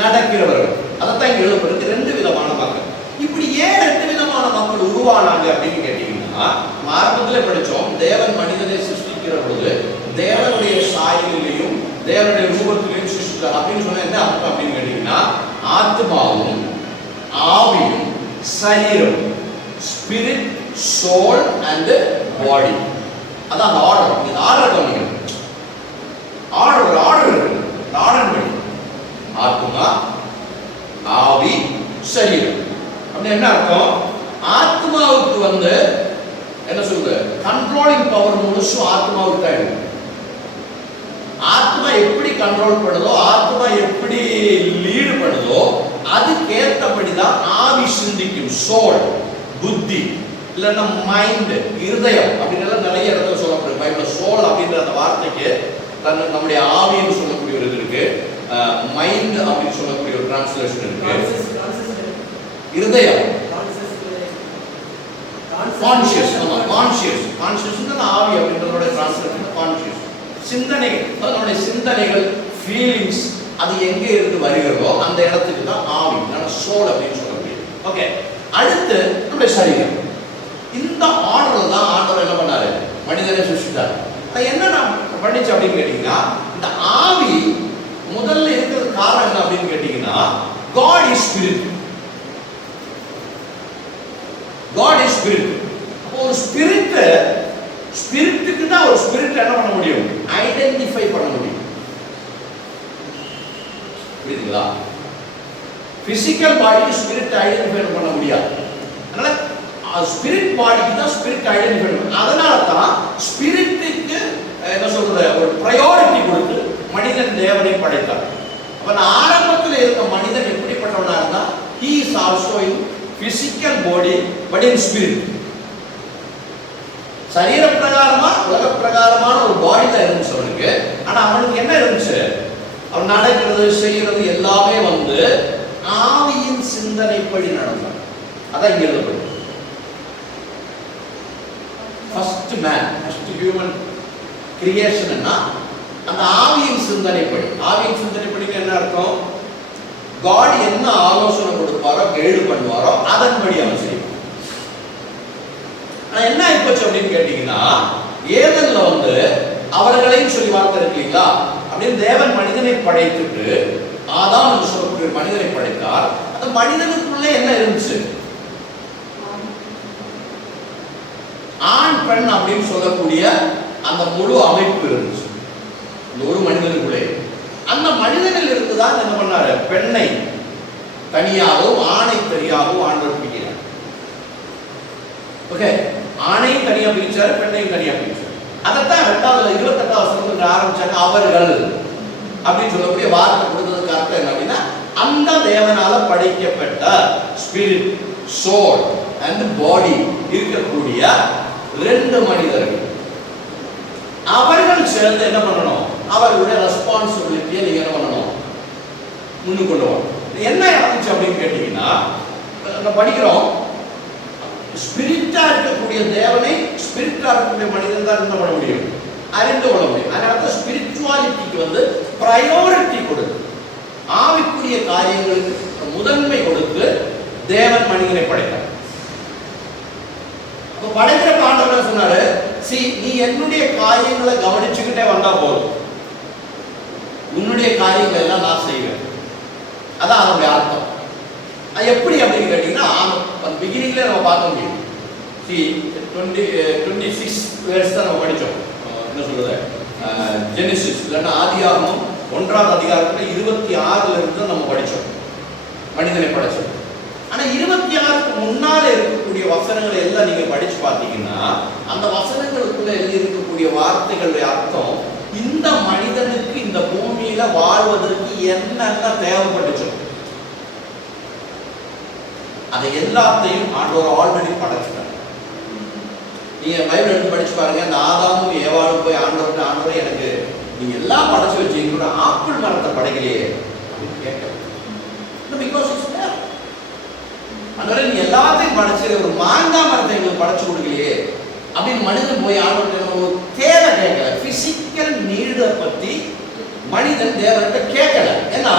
நடக்கிறவர்கள். அதைத்தான் இங்க எழுதப்பட்டிருக்கு. 2 விதமான மக்கள். இப்படி ஏன் 2 விதமான விதமான மக்கள் உருவானாங்க அப்படின்னு கேட்டீங்கன்னா, ஆரம்பத்திலே படிச்சோம், தேவன் மனிதனை சிருஷ்டிக்கிற பொழுது தேவனுடைய சாயலிலையும் தேவனுடைய ரூபத்திலையும் சிருஷ்டித்தார் அப்படின்னு சொன்னா என்ன அர்த்தம் அப்படின்னு கேட்டீங்கன்னா, ஆத்மாவும் ஆவியும் சரீரம், ஸ்பிரிட், சோல் அண்ட் பாடி. அதான் அந்த ஆர்டர். இந்த ஆர்டர் கவனிக்கணும். ஆர்டர் படி ஆத்மா, ஆவி, சரீரம். அப்படின்னு என்ன அர்த்தம்? ஆத்மாவுக்கு வந்து என்ன சொல்லுது, கண்ட்ரோலிங் பவர் முழுசும் ஆத்மாவுக்கு தான் இருக்கு. ஆத்மா எப்படி கண்ட்ரோல் பண்ணுதோ, ஆத்மா எப்படி லீடு பண்ணுதோ, அதுக்கேற்றபடிதான் ஆவி சிந்திக்கும். சோல், புத்தி, இல்லைன்னா மைண்ட், இருதயம் அப்படின்னு நிறைய இடத்துல சொல்லப்படுது பைபிள்ல. சோல் அப்படின்ற அந்த வார்த்தைக்கு நம்முடைய ஆவின்னு சொல்லக்கூடிய ஒரு இது இருக்கு, மைண்ட் அப்படின்னு சொல்லக்கூடிய ஒரு டிரான்ஸ்லேஷன் இருக்கு. இருதயம், கான்ஷியஸ், கான்ஷியஸ் ஆவி அப்படின்றதோட டிரான்ஸ்லேஷன் கான்ஷியஸ். சிந்தனைகள், நம்முடைய சிந்தனைகள், ஃபீலிங்ஸ், அது எங்கே இருந்து வருகிறதோ அந்த இடத்துக்கு தான் ஆவி, சோல் அப்படின்னு சொல்ல முடியும். ஓகே, அடுத்து நம்முடைய சரீரம். இந்த ஆர்டர் தான் ஆண்டவர் என்ன பண்ணாரு, மனிதனை சிருஷ்டித்தார். என்ன நான் படிச்சு அப்படின்னு கேட்டீங்கன்னா, இந்த ஆவி முதல்ல இருக்கிறது காரணம் என்ன அப்படின்னு கேட்டீங்கன்னா, God is spirit. God is spirit. ஒரு ஸ்பிரிட்டுக்கு தான் ஒரு ஸ்பிரிட் என்ன பண்ண முடியும், ஐடென்டிஃபை பண்ண முடியும். புரியுதுங்களா? பிசிக்கல் பாடிக்கு ஸ்பிரிட் ஐடென்டிஃபை பண்ண முடியாது. அதனால ஸ்பிரிட் பாடிக்கு தான் ஸ்பிரிட் ஐடென்டிஃபை பண்ணணும். அதனால தான் ஸ்பிரிட்டுக்கு என்ன சொல்றது, ஒரு ப்ரையாரிட்டி கொடுத்து மனிதன் தேவனை படைத்தார். அப்ப ஆரம்பத்தில் இருக்க மனிதன் எப்படிப்பட்டவனா இருந்தா, he is also in physical body but in spirit. சரீர பிரகாரமா உலக பிரகாரமான ஒரு பாடி தான் இருந்துச்சு அவனுக்கு. ஆனா அவனுக்கு என்ன இருந்துச்சு, அவன் நடக்கிறது செய்யறது எல்லாமே வந்து ஆவியின் சிந்தனைப்படி நடந்தான். அதான் இங்க எழுதப்படும். ஃபர்ஸ்ட் மேன், ஃபர்ஸ்ட் ஹியூமன் கிரியேஷன்னா அந்த ஆவியின் சிந்தனைப்படி. ஆவியின் சிந்தனைப்படிக்கு என்ன அர்த்தம், காட் என்ன ஆலோசனை கொடுப்பாரோ, கைடு பண்ணுவாரோ அதன்படி அவன் செய்வான். என்ன ஆயிப்போச்சு அப்படின்னு கேட்டீங்கன்னா, ஏதன்ல வந்து அவர்களையும் சொல்லி வார்த்தை இருக்கு இல்லைங்களா, அப்படின்னு தேவன் மனிதனை படைத்துட்டு ஆதாம் என்று சொல்லக்கூடிய மனிதனை படைத்தார். அந்த மனிதனுக்குள்ளே என்ன இருந்துச்சு, ஆண் பெண் அப்படின்னு சொல்லக்கூடிய அந்த முழு அமைப்பு இருந்துச்சு இந்த ஒரு மனிதனுக்குள்ளே. அந்த மனிதனில் இருந்துதான் என்ன பண்ணாரு, பெண்ணை தனியாகவும் ஆணை தனியாகவும் ஆண்டவர் பிரிக்கிறார். ஓகே, ஆணையும் தனியா பிரிச்சாரு, பெண்ணையும் தனியா பிரிச்சாரு. அதைத்தான் 28வது வசனத்துல ஆரம்பிச்சாங்க. அவர்கள் அப்படின்னு சொல்லக்கூடிய வார்த்தை கொடுத்ததுக்கு அர்த்தம் என்ன அப்படின்னா, அந்த தேவனால படைக்கப்பட்ட ஸ்பிரிட், சோல் அண்ட் பாடி இருக்கக்கூடிய 2 மனிதர்கள், அவர்கள் சேர்ந்து என்ன பண்ணணும், அவர்களுடைய ரெஸ்பான்சிபிலிட்டியை நீங்க என்ன பண்ணணும், முன்னுக்கு கொண்டு வரணும். என்ன ஆச்சு அப்படின்னு கேட்டீங்கன்னா, நம்ம படிக்கிறோம், ஸ்பிரிட்டா இருக்கக்கூடிய தேவனை ஸ்பிரிட்டா இருக்கக்கூடிய மனிதன் தான் என்ன பண்ண முடியும், அறிந்து கொள்ள முடியும். அதனால ஸ்பிரிச்சுவாலிட்டிக்கு வந்து பிரையாரிட்டி கொடுத்து, ஆவிக்குரிய காரியங்களுக்கு முதன்மை கொடுத்து தேவன் மனிதனை படைத்தார். படைக்கிற ஆண்டவர் சொன்னாரு, நீ என்னுடைய காரியங்களை கவனிச்சுக்கிட்டே வந்தா போதும், உன்னுடைய காரியங்கள் எல்லாம் நான் செய்வேன். அதான் அதனுடைய அர்த்தம். அது எப்படி அப்படின்னு கேட்டீங்கன்னா, பிகினிங்ல நம்ம பார்க்க முடியும். 26 வேர்ஸ் தான் நம்ம படித்தோம். என்ன சொல்றது, ஜெனிசிஸ் இல்லைன்னா ஆதியாகமம் 1வது அதிகாரத்துல 26ல இருந்து நம்ம படித்தோம் மனிதனை படைச்சோம். ஆனா 26க்கு முன்னால இருக்கக்கூடிய வசனங்களை எல்லாம் நீங்க படிச்சு பார்த்தீங்கன்னா, அந்த வசனங்களுக்குள்ள எழுதி இருக்கக்கூடிய வார்த்தைகளுடைய அர்த்தம், இந்த மனிதனுக்கு இந்த பூமியில வாழ்வதற்கு என்னென்ன தேவைப்பட்டுச்சோ அதை எல்லாத்தையும் ஆண்டவர் ஆல்ரெடி படைச்சிட்டார். நீங்க பைபிள் எடுத்து படிச்சு பாருங்க. அந்த ஆதாமும் ஏவாளும் போய் ஆண்டவர்கிட்ட, ஆண்டவரே எனக்கு நீங்க எல்லாம் படைச்சு வச்சீங்க, ஆப்பிள் மரத்தை படைக்கலையே அப்படின்னு கேட்க. ஆண்டவரே நீ எல்லாத்தையும் படைச்சு ஒரு மாங்காய் மரத்தை எங்களுக்கு படைச்சு கொடுக்கலையே அப்படின்னு மனிதன் போய் ஆண்டவர்கிட்ட ஒரு தேவை கேட்கல. பிசிக்கல் நீடை பத்தி மனிதன் தேவன்கிட்ட கேட்கல. ஏன்னா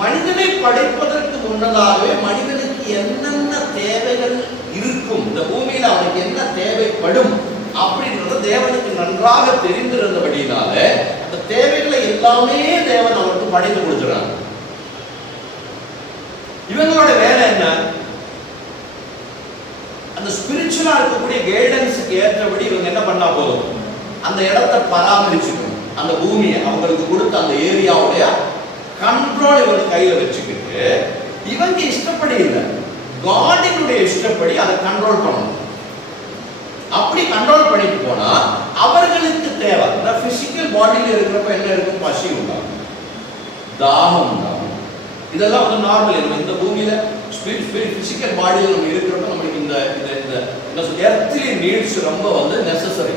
மனிதனை படைப்பதற்கு முன்னதாகவே மனிதனுக்கு என்னென்ன தேவைகள் இருக்கும், இந்த பூமியில அவனுக்கு என்ன தேவைப்படும் அப்படின்றது தேவனுக்கு நன்றாக தெரிந்திருந்தபடினால அந்த தேவைகளை எல்லாமே தேவன் அவருக்கு படைத்து கொடுத்துறாங்க. இவங்களோட வேலை என்ன? அந்த ஸ்பிரிச்சுவலா இருக்கக்கூடிய கைடன்ஸுக்கு ஏற்றபடி இவங்க என்ன பண்ணா போதும், அந்த இடத்தை பராமரிச்சுக்கணும். அந்த பூமியை அவங்களுக்கு கொடுத்த அந்த ஏரியாவுடைய கண்ட்ரோல் இவங்க கையில வச்சுக்கிட்டு இவங்க இஷ்டப்படி இல்லை, காடினுடைய இஷ்டப்படி அதை கண்ட்ரோல் பண்ணணும். அப்படி கண்ட்ரோல் பண்ணிட்டு போனா அவர்களுக்கு தேவை, பிசிக்கல் பாடியில இருக்கிறப்ப என்ன இருக்கும், பசி உண்டாகும், தாகம் உண்டாகும். இதெல்லாம் வந்து நார்மல். நம்ம இந்த பூமியில பிசிக்கல் பாடியில் நம்ம இருக்கிறப்ப நம்மளுக்கு இந்த என்ன சொல்ற எர்த்லி நீட்ஸ் ரொம்ப வந்து நெசசரி.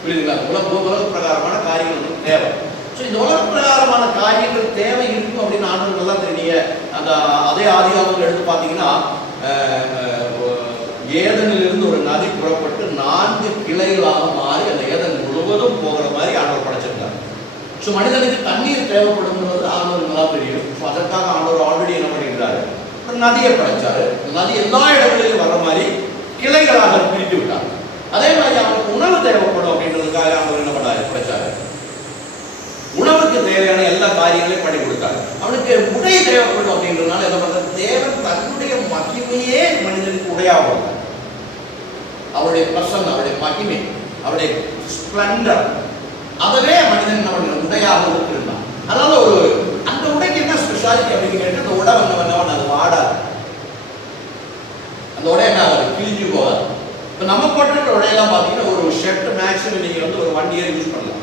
புரியுதுங்களா? உலக பிரகாரமான காரியங்கள் நமக்கு தேவை. ஸோ இந்த உலக பிரகாரமான காரியங்கள் தேவை இருக்கும் அப்படின்னு ஆண்டவர்கள்லாம் தெரியுங்க. அந்த அதே ஆதியாகமத்தில் எடுத்து பார்த்தீங்கன்னா ஏதனிலிருந்து ஒரு நதி புறப்பட்டு 4 கிளைகளாக மாறி அந்த ஏதன் முழுவதும் போகிற மாதிரி ஆண்டவர் படைச்சிருக்காங்க. ஸோ மனிதனுக்கு தண்ணீர் தேவைப்படுங்கிறது ஆண்டவர்களாக தெரியும். ஸோ அதற்காக ஆண்டவர் ஆல்ரெடி என்ன பண்ணியிருந்தாரு, ஒரு நதியை படைச்சாரு. நதி எல்லா இடங்களிலும் வர மாதிரி கிளைகளாக பிரித்து விட்டாங்க. அதே மாதிரி அவனுக்கு உணவு தேவைப்படும் அப்படின்றதுக்காக ஆண்டவர் என்ன பண்ணாரு, படைச்சாரு. உணவுக்கு தேவையான எல்லா காரியங்களையும் பண்ணி கொடுத்தாரு. அவனுக்கு உடை தேவைப்படும் அப்படின்றதுனால என்ன பண்றது, தேவன் தன்னுடைய மகிமையே மனிதனுக்கு உடையாகும். அவருடைய பிரசன்னம், அவருடைய மகிமை, அவருடைய ஸ்பிளண்டர், அதவே மனிதன் நம்ம உடையாக இருந்தான். அதனால ஒரு அந்த உடைக்கு என்ன ஸ்பெஷாலிட்டி அப்படின்னு கேட்டு, அந்த உடை வந்தவன் அது வாடாது, அந்த உடை என்ன ஆகாது, கிழிஞ்சு போகாது. இப்போ நம்ம போட்டுருக்க உடையெல்லாம் பார்த்தீங்கன்னா ஒரு ஷர்ட் மேக்ஸிமம் நீங்கள் வந்து ஒரு 1 இயர் யூஸ் பண்ணலாம்.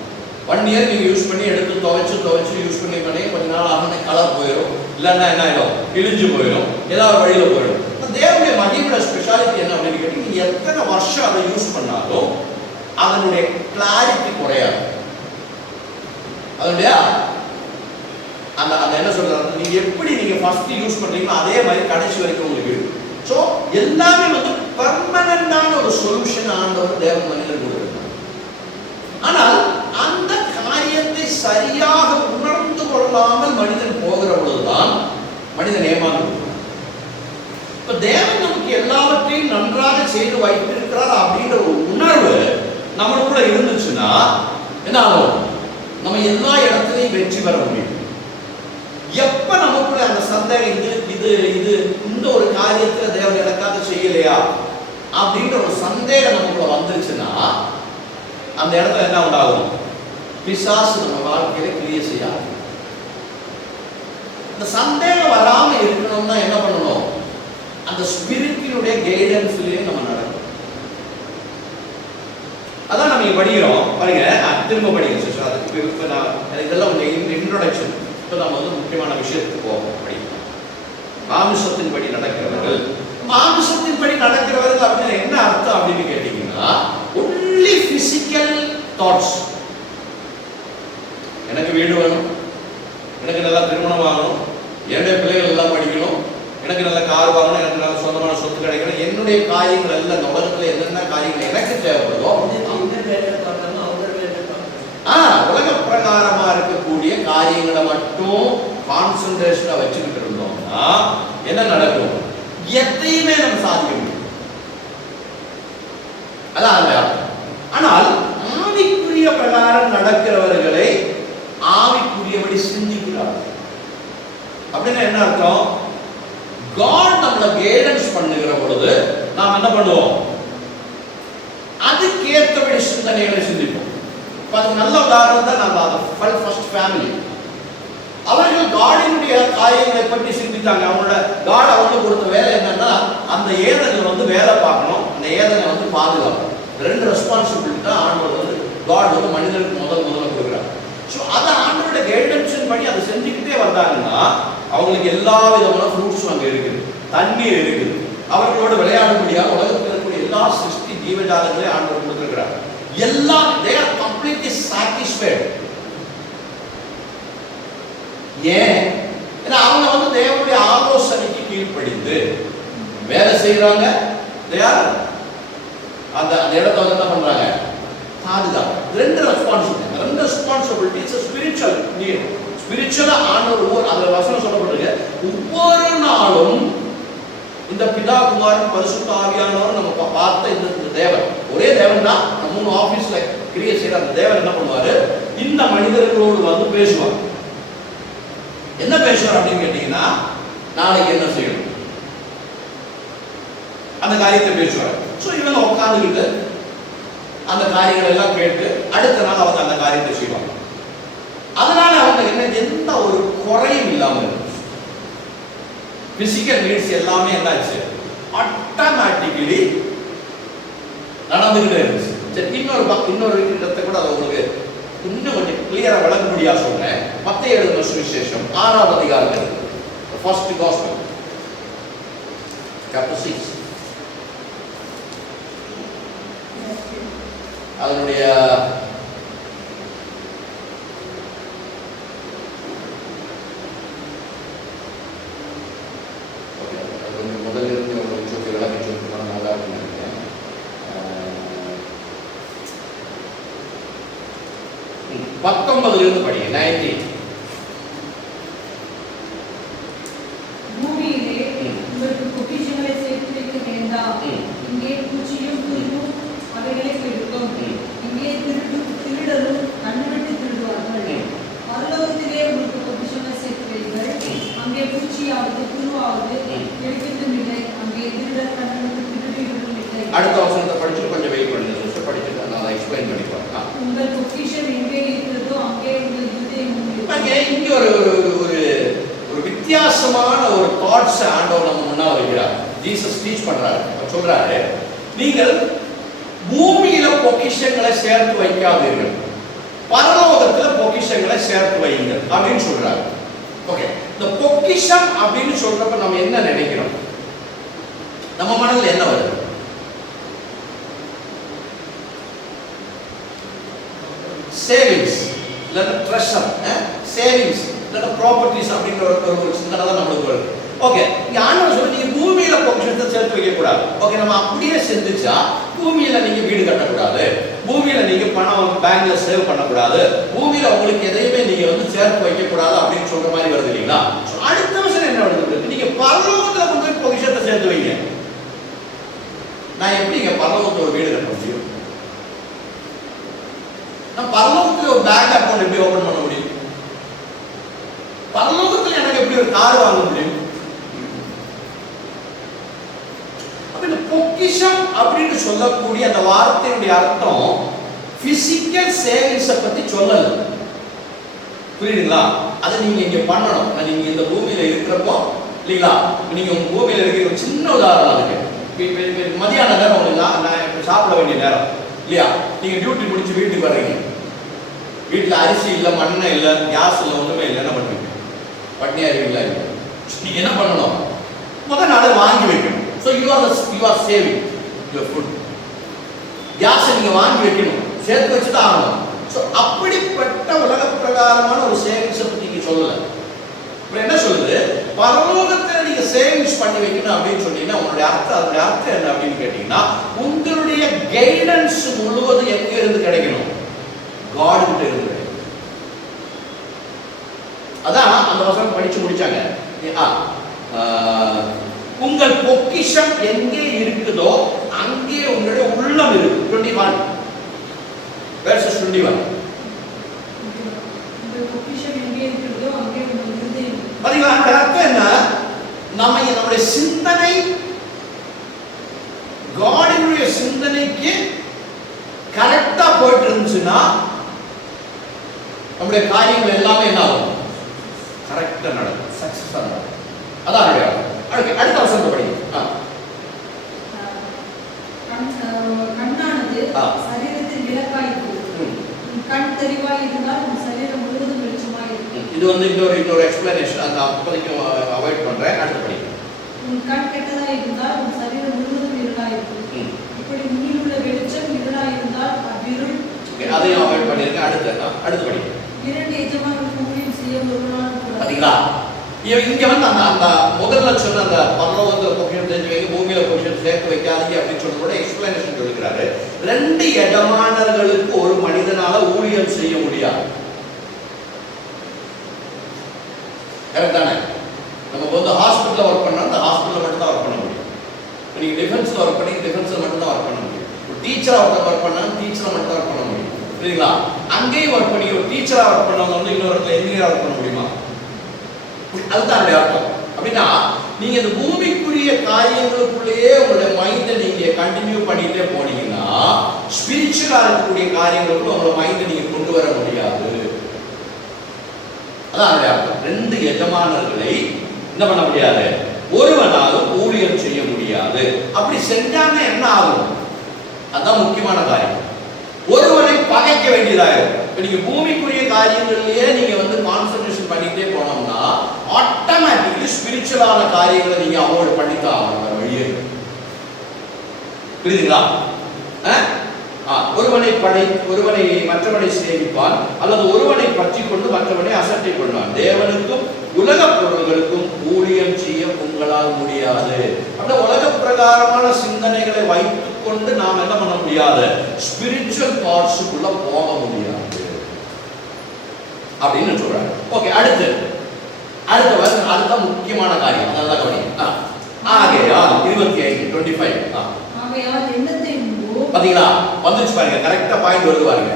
1 இயர் நீங்கள் யூஸ் பண்ணி எடுத்து துவைச்சு யூஸ் பண்ணி கொஞ்ச நாள் ஆகனே கலர் போயிடும், இல்லைன்னா என்ன ஆகிடும், கிழிஞ்சு போயிடும், ஏதாவது வழியில் போயிடும். தேவனுடைய மகிமையோட ஸ்பெஷாலிட்டி என்ன அப்படின்னு கேட்டு, நீங்கள் எத்தனை வருஷம் அதை யூஸ் பண்ணாலும் அதனுடைய கிளாரிட்டி குறையாது. அதனுடைய அந்த அந்த என்ன சொல்றது, நீங்க எப்படி நீங்க ஃபர்ஸ்ட் யூஸ் பண்றீங்களோ அதே மாதிரி கடைசி வரைக்கும் உங்களுக்கு இருக்கு. ஸோ எல்லாமே வந்து பெர்மனண்டான ஒரு சொல்யூஷன் ஆண்டவர் தேவன் மனிதன் கொடுக்கிறார். ஆனால் அந்த காரியத்தை சரியாக உணர்ந்து கொள்ளாமல் மனிதன் போகிற பொழுதுதான் மனிதன் ஏமாந்து. இப்ப தேவன் நமக்கு எல்லாவற்றையும் நன்றாக செய்து வைத்திருக்கிறார் அப்படின்ற ஒரு உணர்வு நம்மளுக்குள்ள இருந்துச்சுன்னா என்ன ஆகும், நம்ம எல்லா இடத்துலையும் வெற்றி பெற முடியும். எப்ப நமக்குள்ள அந்த சந்தேகம் இது இந்த ஒரு காரியத்துல தேவன் எனக்காக செய்யலையா அப்படின்ற ஒரு சந்தேகம் நமக்குள்ள வந்துருச்சுன்னா அந்த இடத்துல என்ன உண்டாகும், பிசாசு நம்ம வாழ்க்கையில கிரியை செய்யாது. இந்த சந்தேகம் வராம இருக்கணும்னா என்ன பண்ணணும், அந்த ஸ்பிரிட்டினுடைய கைடன்ஸ்லயே நம்ம நடக்கணும். அதான் நம்ம படிக்கிறோம் பாருங்க, திரும்ப படிங்க சிஸ்டர். அதுக்கு இப்போ நான் இதெல்லாம் உங்க இன்ட்ரோடக்ஷன். இப்போ நம்ம வந்து முக்கியமான விஷயத்துக்கு போவோம். படிக்கலாம். மாமிசத்தின்படி நடக்கிறவர்கள், மாமிசத்தின்படி நடக்கிறவர்கள் அப்படின்னு என்ன அர்த்தம் அப்படின்னு கேட்டீங்கன்னா, ஒன்லி பிசிக்கல் தாட்ஸ். எனக்கு வீடு வேணும், எனக்கு நல்லா திருமணம் ஆகணும், என்னுடைய பிள்ளைகள் எல்லாம் படிக்கணும், எனக்கு நல்ல கார் வாங்கணும், எனக்கு நல்ல சொந்தமான சொத்து கிடைக்கணும், என்னுடைய காரியங்கள் எல்லாம் இந்த உலகத்துல என்னென்ன காரியங்கள் எனக்கு தேவைப்படுதோ உலக பிரகாரமா இருக்கக்கூடிய காரியங்களை மட்டும் கான்சென்ட்ரேஷனா வச்சுக்கிட்டு இருந்தோம்னா என்ன நடக்கும், எதையுமே நம்ம சாதிக்க முடியும். அதான். ஆனால் ஆவிக்குரிய பிரகாரம் நடக்கிறவர்களை ஆவிக்குரியபடி சிந்திக்கிறார்கள். அப்படின்னா என்ன அர்த்தம், காட் நம்மளை கைடன்ஸ் பண்ணுகிற பொழுது நாம் என்ன பண்ணுவோம், அதுக்கேற்றபடி சிந்தனைகளை சிந்திப்போம். அது நல்ல உதாரணம் தான். நம்ம ஃபர்ஸ்ட் ஃபேமிலி, அவர்கள் காடினுடைய காரியங்களை பற்றி சிந்தித்தாங்க. அவங்களோட காட் அவங்களுக்கு கொடுத்த வேலை என்னன்னா, அந்த ஏதனை வந்து வேலை பார்க்கணும், அந்த ஏதனை வந்து பாதுகாக்கணும். 2 ரெஸ்பான்சிபிலிட்டி தான் ஆண்டவர் வந்து காட் வந்து மனிதனுக்கு முதல்ல கொடுக்குறாங்க. ஸோ அதை ஆண்டவருடைய கைடன்ஸின் படி அதை செஞ்சுக்கிட்டே வந்தாங்கன்னா அவங்களுக்கு எல்லா விதமான ஃப்ரூட்ஸும் அங்கே இருக்குது, தண்ணீர் இருக்குது, அவர்களோட விளையாட முடியாத உலகத்தில் இருக்கக்கூடிய எல்லா சிருஷ்டி ஜீவஜாலங்களையும் ஆண்டவர் கொடுத்துருக்கிறார். எல்லாம் they are completely satisfied. ஏன், அவங்க வந்து தேவனுடைய ஆலோசனைக்கு கீழ்ப்படிந்து வேலை செய்யறாங்க. அந்த இடத்தை வந்து என்ன பண்றாங்க, பாதுகாப்பு. 2 ரெஸ்பான்சிபிலிட்டி. Spiritual NEET. ஸ்பிரிச்சுவலா ஆண்டவர் அதுல வசனம் சொல்லப்பட்டிருக்கு, ஒவ்வொரு நாளும் இந்த பிதா குமாரன் பரிசுத்த ஆவியானவர் நம்ம பார்த்த இந்த தேவன் ஒரே தேவன் தான். 3 ஆபீஸ்ல கிரியை செய்யற அந்த தேவன் என்ன பண்ணுவாரு, இந்த மனிதர்களோடு வந்து பேசுவார். என்ன பேசுவார் அப்படின்னு கேட்டீங்கன்னா, நாளைக்கு என்ன செய்யணும் அந்த காரியத்தை பேசுவார். ஸோ இவங்க உட்காந்துக்கிட்டு அந்த காரியங்கள் எல்லாம் கேட்டு அடுத்த நாள் அவங்க அந்த காரியத்தை செய்வாங்க. அதனால அவங்க என்ன எந்த ஒரு குறையும் இல்லாமல் இருந்துச்சு. பிசிக்கல் நீட்ஸ் எல்லாமே என்னாச்சு, ஆட்டோமேட்டிக்கலி நடந்துகிட்டே இருந்துச்சு. சரி, இன்னொரு இடத்தை கூட அதை உங்களுக்கு இன்னும் கொஞ்சம் கிளியரா விளக்க முடியா சொல்றேன். மத்தேயு எழுதின சுவிசேஷம் 6ஆம் அதிகாரம், ஃபர்ஸ்ட் காஸ்பல் சாப்டர் 6, அதனுடைய முதல்ல இருந்து உங்களுக்கு சொல்லி விளக்கி சொல்லிட்டு நல்லா இருக்குன்னு நினைக்கிறேன். 19 இருந்து படிங்க. 19. பூமியிலே உங்களுக்கு பொக்கிஷங்களை சேர்த்து வைக்க வேண்டாம். இங்கே பூச்சியும் புழுவும் அவைகளை கெடுக்கும். இங்கே திருடரும் கண்ணுவிட்டு திருடுவார்கள். பரலோகத்திலே உங்களுக்கு பொக்கிஷங்களை சேர்த்து வைங்கள். அங்கே பூச்சியாவது புழுவாவது கெடுக்கிறதும் இல்லை. அங்கே திருடர் கண்ணுவிட்டு திருடுவதும் இல்லை. அடுத்த வசனத்தை படிச்சு கொஞ்சம் வெயிட் பண்ணுங்க. படிச்சுட்டு நான் எக்ஸ்பிளைன் பண்ணிப்பேன். உங்கள் பொக்கிஷம் எங்கே இருக்கிறதோ அங்கே உங்கள் இருதயம் இருக்கும். இங்க ஒரு வித்தியாசமான ஒரு தாட்ஸ் ஆண்டவர் நம்ம முன்னால வைக்கிறார். ஜீசஸ் டீச் பண்றாரு. அவர் சொல்றாரு, நீங்கள் பூமியில பொக்கிஷங்களை சேர்த்து வைக்காதீர்கள், பரலோகத்துல பொக்கிஷங்களை சேர்த்து வையுங்கள் அப்படின்னு சொல்றாரு. ஓகே, இந்த பொக்கிஷம் அப்படின்னு சொல்றப்ப நம்ம என்ன நினைக்கிறோம்? நம்ம மனதில் என்ன வருது? சேவிங்ஸ் இல்லைன்னா ட்ரெஷர், சேவிங்ஸ் இல்லைன்னா ப்ராப்பர்ட்டிஸ் அப்படின்ற ஒரு சிந்தனை தான் நம்மளுக்கு வருது. ஓகே, இங்க ஆண்டவர் சொல்லி நீங்க பூமியில பொக்கிஷத்தை சேர்த்து வைக்க கூடாது. ஓகே, நம்ம அப்படியே சிந்திச்சா பூமியில நீங்க வீடு கட்டக்கூடாது, பூமியில நீங்க பணம் பேங்க்ல சேவ் பண்ணக்கூடாது, பூமியில உங்களுக்கு எதையுமே நீங்க வந்து சேர்த்து வைக்க கூடாது அப்படின்னு சொல்ற மாதிரி வருது இல்லைங்களா? அடுத்த வருஷம் என்ன வருது, நீங்க பரலோகத்துல கொண்டு போய் பொக்கிஷத்தை சேர்த்து வைங்க. நான் எப்படி இங்க பரலோகத்துல ஒரு வீடு கட்ட முடியும்? நான் பரலோகத்துல ஒரு பேங்க் அக்கௌண்ட் எப்படி ஓபன் பண்ண முடியும்? பரலோகத்துல எனக்கு எப்படி ஒரு கார் வாங்க முடியும்? அப்ப இந்த பொக்கிஷம் அப்படின்னு சொல்லக்கூடிய அந்த வார்த்தையுடைய அர்த்தம் பிசிக்கல் சேவிங்ஸை பத்தி சொல்லல. புரியுதுங்களா? அதை நீங்க இங்க பண்ணணும். நீங்க இந்த பூமியில இருக்கிறப்போ இல்லைங்களா, நீங்க உங்க பூமியில இருக்கிற சின்ன உதாரணம் அதுக்கு மதியான நேரம் நான் சாப்பிட வேண்டிய நேரம் இல்லையா, நீங்க டியூட்டி முடிச்சு வீட்டுக்கு வர்றீங்க, வீட்டுல அரிசி இல்ல, மண்ணெண்ணெய் இல்ல, கேஸ் இல்ல, ஒண்ணுமே இல்லை, என்ன பண்ணுவீங்க? பட்னியா இருக்கீங்களா? நீங்க என்ன பண்ணணும்? முதல் நாளே வாங்கி வைக்கணும். So you are saving your food. Gas நீங்க வாங்கி வைக்கணும், சேர்த்து வச்சுதான் ஆகணும். ஸோ அப்படிப்பட்ட உலக பிரகாரமான ஒரு சேவிங்ஸை பத்தி நீங்க சொல்லல. அப்புறம் என்ன சொல்லுது? பரலோகத்தில் நீங்க சேவிங்ஸ் பண்ணி வைக்கணும் அப்படின்னு சொன்னீங்கன்னா உங்களுடைய அதனுடைய அர்த்தம் என்ன அப்படின்னு கேட்டீங்கன்னா, உங்களுடைய கைடன்ஸ் முழுவதும் எங்க இருந்து கிடைக்கணும்? காட் கிட்ட இருந்து கிடைக்கணும். அதான் அந்த வசனம் படிச்சு முடிச்சாங்க. உங்கள் பொக்கிஷம் எங்கே இருக்குதோ அங்கே உங்களுடைய உள்ளம் இருக்கு. 21 verses 21. உங்கள் பொக்கிஷம் எங்கே இருக்கிறதோ அங்கே உங்கள் இருதயம். பாத்தீங்களா? அந்த அர்த்தம் என்ன? நம்முடைய சிந்தனை காடினுடைய சிந்தனைக்கு கரெக்டா போயிட்டு இருந்துச்சுன்னா நம்முடைய காரியங்கள் எல்லாமே என்ன ஆகும்? கரெக்டா நடக்கும், சக்சஸா நடக்கும். அதான் அடுத்த வசனத்தை படிங்க. கண்ணானது சரீரத்தின் விளக்காயிருக்கு. கண் தெளிவாய் இருந்தால் உன் சரீரம் முழுவதும் வெளிச்சமாய் இருக்கும். இது வந்து இன்னொரு எக்ஸ்பிளனேஷன், அந்த அப்போதைக்கு அவாய்ட் பண்றேன். அடுத்து படிங்க. உன் கண் கெட்டதாய் இருந்தால் உன் சரீரம் முழுவதும் இருளாய் இருக்கும். இப்படி உன்னில் உள்ள வெளிச்சம் இருளாய் இருந்தால் அவ்விருள். அதையும் அவாய்ட் பண்ணிருக்கேன். அடுத்து படிங்க. இரண்டு எஜமானர்களுக்கு ஊழியம் செய்ய ஒருவனாலும் கூடாது. பாத்தீங்களா? இங்க வந்து அந்த முதல்ல சொன்ன அந்த பரலோகத்துல பொக்கிஷம் தெரிஞ்சு வைங்க, பூமியில பொக்கிஷம் சேர்த்து வைக்காதீங்க அப்படின்னு சொல்ல கூட எக்ஸ்பிளனேஷன் சொல்லிக்கிறாரு. 2 எஜமானர்களுக்கு ஒரு மனிதனால ஊழியம் செய்ய முடியாது. கரெக்ட் தானே? நம்ம வந்து ஹாஸ்பிட்டல்ல ஒர்க் பண்ணா அந்த ஹாஸ்பிட்டல்ல மட்டும் தான் ஒர்க் பண்ண முடியும். நீங்க டிஃபென்ஸ்ல ஒர்க் பண்ணி டிஃபென்ஸ்ல மட்டும் தான் ஒர்க் பண்ண முடியும். ஒரு டீச்சரா ஒர்க் பண்ணா டீச்சரா மட்டும் தான் ஒர்க் பண்ண முடியும். புரியுதுங்களா? அங்கேயும் ஒர்க் பண்ணி ஒரு டீச்சரா ஒர்க் பண்ணவங்க வந்து இன்னொரு இடத்துல என்ஜினியரா ஒர்க் பண்ண முடியுமா? அதுதான் அர்த்தம். அப்படின்னா நீங்க இந்த பூமிக்குரிய காரியங்களுக்குள்ளேயே உங்களுடைய மைண்டை நீங்க கண்டினியூ பண்ணிட்டே போனீங்கன்னா ஸ்பிரிச்சுவலா இருக்கக்கூடிய காரியங்களுக்குள்ள உங்களோட மைண்டை நீங்க கொண்டு வர முடியாது. அதான் அர்த்தம். ரெண்டு எஜமானர்களை என்ன பண்ண முடியாது, ஒருவனாலும் ஊழியம் செய்ய முடியாது. அப்படி செஞ்சாங்க என்ன ஆகும்? அதான் முக்கியமான காரியம். ஒருவனை பகைக்க வேண்டியதாகும். இப்ப நீங்க பூமிக்குரிய காரியங்களிலேயே நீங்க வந்து கான்சென்ட்ரேஷன் பண்ணிட்டே போனோம்னா ஆட்டோமேட்டிக்கலி ஸ்பிரிச்சுவலான காரியங்களை நீங்க அவாய்ட் பண்ணித்தான் ஆகணும். வழியே புரியுதுங்களா? ஒருவனை மற்றவனை சேமிப்பான், அல்லது ஒருவனை பற்றி கொண்டு மற்றவனை அசட்டை கொள்வான். தேவனுக்கும் உலக பொருள்களுக்கும் ஊழியம் செய்ய உங்களால் முடியாது. அந்த உலக பிரகாரமான சிந்தனைகளை வைத்துக் கொண்டு நாம் என்ன பண்ண முடியாது, ஸ்பிரிச்சுவல் தாட்ஸ்க்குள்ள போக முடியாது அப்படின்னு சொல்றாங்க. ஓகே, அடுத்த முக்கியமான காரியம் அதான் கவனிங்க. ஆகையால் 25 பாத்தீங்களா வந்துச்சு பாருங்க, கரெக்டா பாயிண்ட் வருது பாருங்க.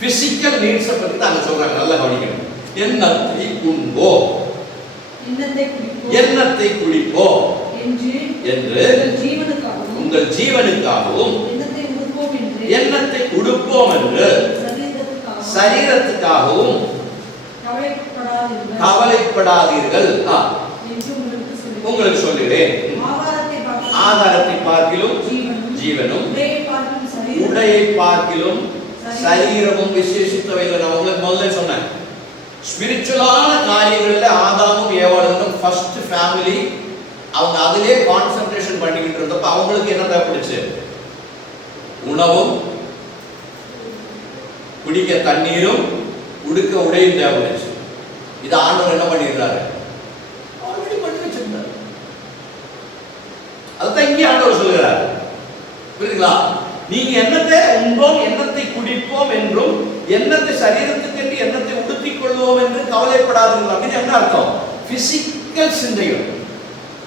பிசிக்கல் நீட்ஸ் பத்தி தான் அங்க சொல்றாங்க, நல்லா கவனிக்கணும். எண்ணத்தை உண்போ, எண்ணத்தை குடிப்போ என்று உங்கள் ஜீவனுக்காகவும் எண்ணத்தை உடுப்போம் என்று சரீரத்துக்காகவும் கவலைப்படாதீர்கள் உங்களுக்கு சொல்லுகிறேன். ஆதாரத்தை பார்க்கிலும் ஜீவனும் உடையை பார்க்கிலும் சரீரமும் விசேஷித்தவைகள். நான் உங்களுக்கு முதல்ல சொன்னேன், ஸ்பிரிச்சுவலான காரியங்கள்ல ஆதாமும் ஏவாளும் ஃபர்ஸ்ட் ஃபேமிலி, அவங்க அதிலே கான்சென்ட்ரேஷன் பண்ணிக்கிட்டு இருந்தப்ப அவங்களுக்கு என்ன தேவைப்படுச்சு? உணவும் குடிக்க தண்ணீரும் உடுக்க உடையும் தேவைப்படுச்சு. இது ஆண்டவர் என்ன பண்ணிடுறாரு? ஆல்ரெடி பண்ணி வச்சிருந்தார். அதுதான் இங்கே ஆண்டவர் சொல்லுகிறார். புரியுதுங்களா? நீங்க எண்ணத்தை உண்போம், எண்ணத்தை குடிப்போம் என்றும் எண்ணத்தை சரீரத்துக்கு என்று எண்ணத்தை உடுத்திக் கொள்வோம் என்று கவலைப்படாதீர்கள். அப்படின்னு என்ன அர்த்தம்? பிசிக்கல் சிந்தைகள்.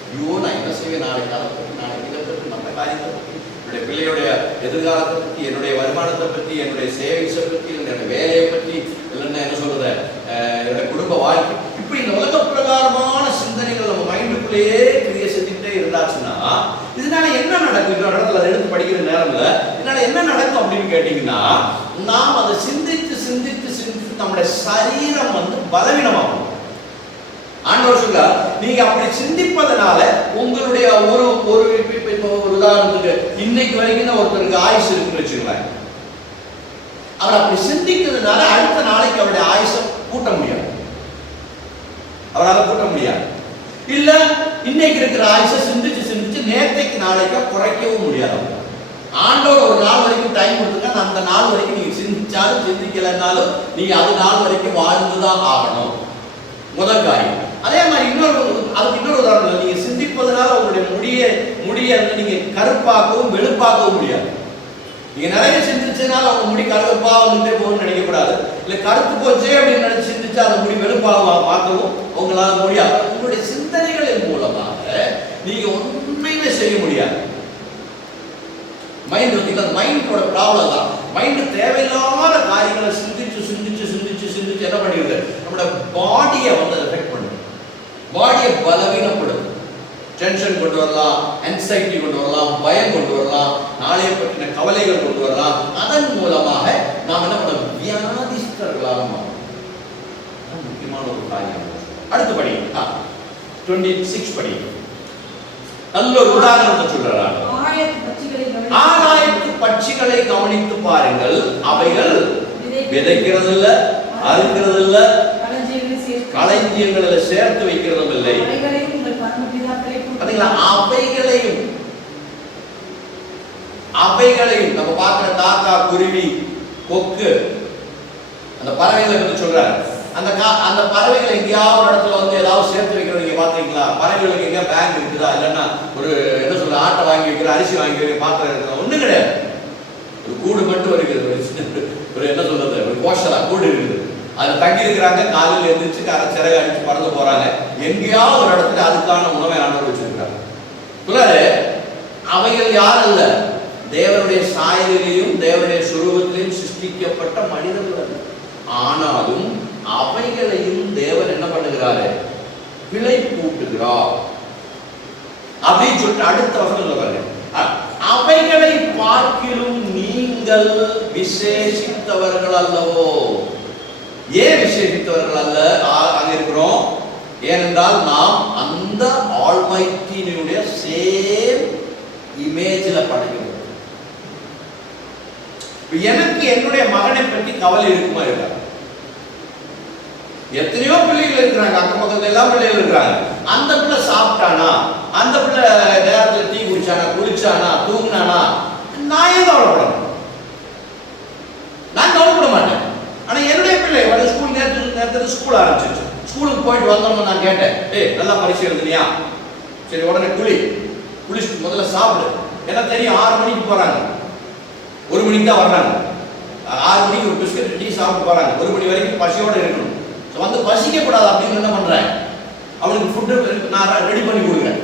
ஐயோ நான் என்ன செய்வேன், நாளைக்கு அதை பற்றி, நாளைக்கு இதை பற்றி, நம்ம காரியத்தை பற்றி, என்னுடைய பிள்ளையுடைய எதிர்காலத்தை பற்றி, என்னுடைய வருமானத்தை பற்றி, என்னுடைய சேவிங்ஸை பற்றி, என்னுடைய வேலையை பற்றி, இல்லைன்னா என்ன சொல்றது, என்னுடைய குடும்ப வாழ்க்கை, இப்படி இந்த உலக பிரகாரமான சிந்தனைகள் நம்ம மைண்டுக்குள்ளேயே கிரியை செஞ்சுட்டே இருந்தாச்சுன்னா இதனால என்ன நடக்கும்? இன்னொரு இடத்துல அதை எடுத்து படிக்கிற நேரம்ல இதனால என்ன நடக்கும் அப்படின்னு கேட்டீங்கன்னா, நாம் அதை சிந்தித்து சிந்தித்து சிந்தித்து நம்முடைய சரீரம் வந்து பலவீனமாகும். ஆண்டவர் சொல்றார், நீங்க அப்படி சிந்திப்பதனால உங்களுடைய ஒரு உதாரணத்துக்கு இன்னைக்கு வரைக்கும் ஒருத்தருக்கு ஆயுசு இருக்குன்னு வச்சுக்கோங்களேன். அவர் அப்படி சிந்திக்கிறதுனால அடுத்த நாளைக்கு அவருடைய ஆயுசை கூட்ட முடியாது, அவரால் கூட்ட முடியாது. இல்ல இன்னைக்கு இருக்கிற ஆயுசை சிந்திச்சு சிந்திச்சு நேற்றைக்கு நாளைக்கு குறைக்கவும் முடியாது. ஆண்டவர் ஒரு நாள் வரைக்கும் டைம் கொடுத்துருக்க, அந்த நாள் வரைக்கும் நீங்க சிந்திச்சாலும் சிந்திக்கலைன்னாலும் நீங்க அது நாள் வரைக்கும் வாழ்ந்துதான் ஆகணும். முதல் காரியம். அதே மாதிரி அதுக்கு இன்னொரு உதாரணம், நீங்க சிந்திப்பதனால உங்களுடைய முடிய நீங்க கருப்பாக்கவும் வெளுப்பாக்கவும் முடியாது. நீங்க நிறைய சிந்திச்சதுனால உங்க முடி கருப்பா வந்துட்டே போகணும்னு நினைக்கக்கூடாது. இல்ல கருத்து போச்சே அப்படின்னு நினைச்சு சிந்திச்சு அந்த முடி வெளுப்பாக மாற்றவும் உங்களால முடியாது. உங்களுடைய சிந்தனைகளின் மூலமாக நீங்க உண்மையுமே செய்ய முடியாது. மைண்ட் வந்து மைண்டோட ப்ராப்ளம் தான். மைண்ட் தேவையில்லாத காரியங்களை சிந்திச்சு சிந்திச்சு சிந்திச்சு சிந்திச்சு என்ன பண்ணிடுது, நம்மளோட பாடியை வந்து எஃபெக்ட் பண்ணுது, பாடியை பலவீனப்படுது. டென்ஷன் கொண்டு வரலாம், ஆன்சைட்டி கொண்டு வரலாம், பயம் கொண்டு வரலாம், நாளைய பற்றின கவலைகள் கொண்டு வரலாம். அதன் மூலமாக நாம் என்ன பண்ண வியாதிஸ்தர்களாக மாறும். முக்கியமான ஒரு காரியம். அடுத்தபடி 26 படி நல்ல ஒரு உதாரணத்தை சொல்றாங்க. ஆகாயத்து பட்சிகளை கவனித்து பாருங்கள், அவைகள் விதைக்கிறது இல்ல, அறுக்கிறது இல்ல, களஞ்சியங்களில் சேர்த்து வைக்கிறதும் இல்லை. அவைகளையும் நம்ம பார்க்கிற காக்கா, குருவி, கொக்கு, அந்த பறவைகளை பற்றி சொல்றாரு. அந்த பறவைகள் எங்கேயாவது இடத்துல வந்து ஏதாவது சேர்த்து வைக்கிறது நீங்க பாத்தீங்களா? பறவைகளுக்கு எங்க பேங்க் இருக்குதா, இல்லைன்னா ஒரு என்ன சொல்ற ஆட்டை வாங்கி வைக்கிற, அரிசி வாங்கி வைக்கிற பாத்திரம் இருக்குதா? ஒண்ணும் கிடையாது. ஒரு கூடு மட்டும் இருக்குது, ஒரு என்ன சொல்றது, ஒரு கோஷலா கூடு இருக்குது. அதுல தங்கி இருக்கிறாங்க, காலையில் எழுந்திரிச்சு சிறகு அடிச்சு பறந்து போறாங்க. எங்கேயாவது ஒரு இடத்துல அதுக்கான உணவை ஆண்டவர் வச்சிருக்கிறாங்க. சொல்றாரு, அவைகள் யார் அல்ல? தேவனுடைய சாயலிலும் தேவனுடைய சுரூபத்திலும் சிருஷ்டிக்கப்பட்ட மனிதர்கள் அல்ல. ஆனாலும் அவைகளையும் தேவன் என்ன பண்ணுகிறாரு? பிழை கூட்டுகிறார் அப்படின்னு சொல்லிட்டு அடுத்த வசனம் சொல்றாரு, அவைகளை பார்க்கிலும் நீங்கள் விசேஷித்தவர்கள் அல்லவோ. ஏன் விசேஷித்தவர்கள் அல்ல அங்க இருக்கிறோம்? ஏனென்றால் நாம் அந்த ஆல்மைட்டினுடைய சேம் இமேஜ்ல படைக்கிறோம். எனக்கு என்னுடைய மகனை பற்றி கவலை இருக்குமா இருக்கா? எத்தனையோ பிள்ளைகள் இருக்கிறாங்க, அக்கம் பக்கத்துல எல்லாம் பிள்ளைகள் இருக்கிறாங்க. அந்த பிள்ளை சாப்பிட்டானா, அந்த பிள்ளை நேரத்தில் டீ குடிச்சானா, குளிச்சானா, தூங்கினானா, நான் ஏன் கவலைப்படணும்? நான் கவலைப்பட மாட்டேன். ஆனா என்னுடைய பிள்ளை ஸ்கூல் நேரத்துக்கு ஸ்கூல் ஆரம்பிச்சிருச்சு. ஸ்கூலுக்கு போயிட்டு வந்தோம்னு நான் கேட்டேன், நல்லா பரிசு எழுதுனியா? சரி, உடனே குளிச்சுட்டு முதல்ல சாப்பிடு. ஏன்னா தெரியும் 6 மணிக்கு போறாங்க, 1 மணிக்கு தான் வர்றாங்க. 6 மணிக்கு ஒரு பிஸ்கட் டீ சாப்பிட்டு போறாங்க. 1 மணி வரைக்கும் பசியோட இருக்கணும். வந்து பசிக்க கூடாது அப்படின்னு என்ன பண்றேன்? அவனுக்கு ஃபுட்டு நான் ரெடி பண்ணி கொடுக்குறேன்.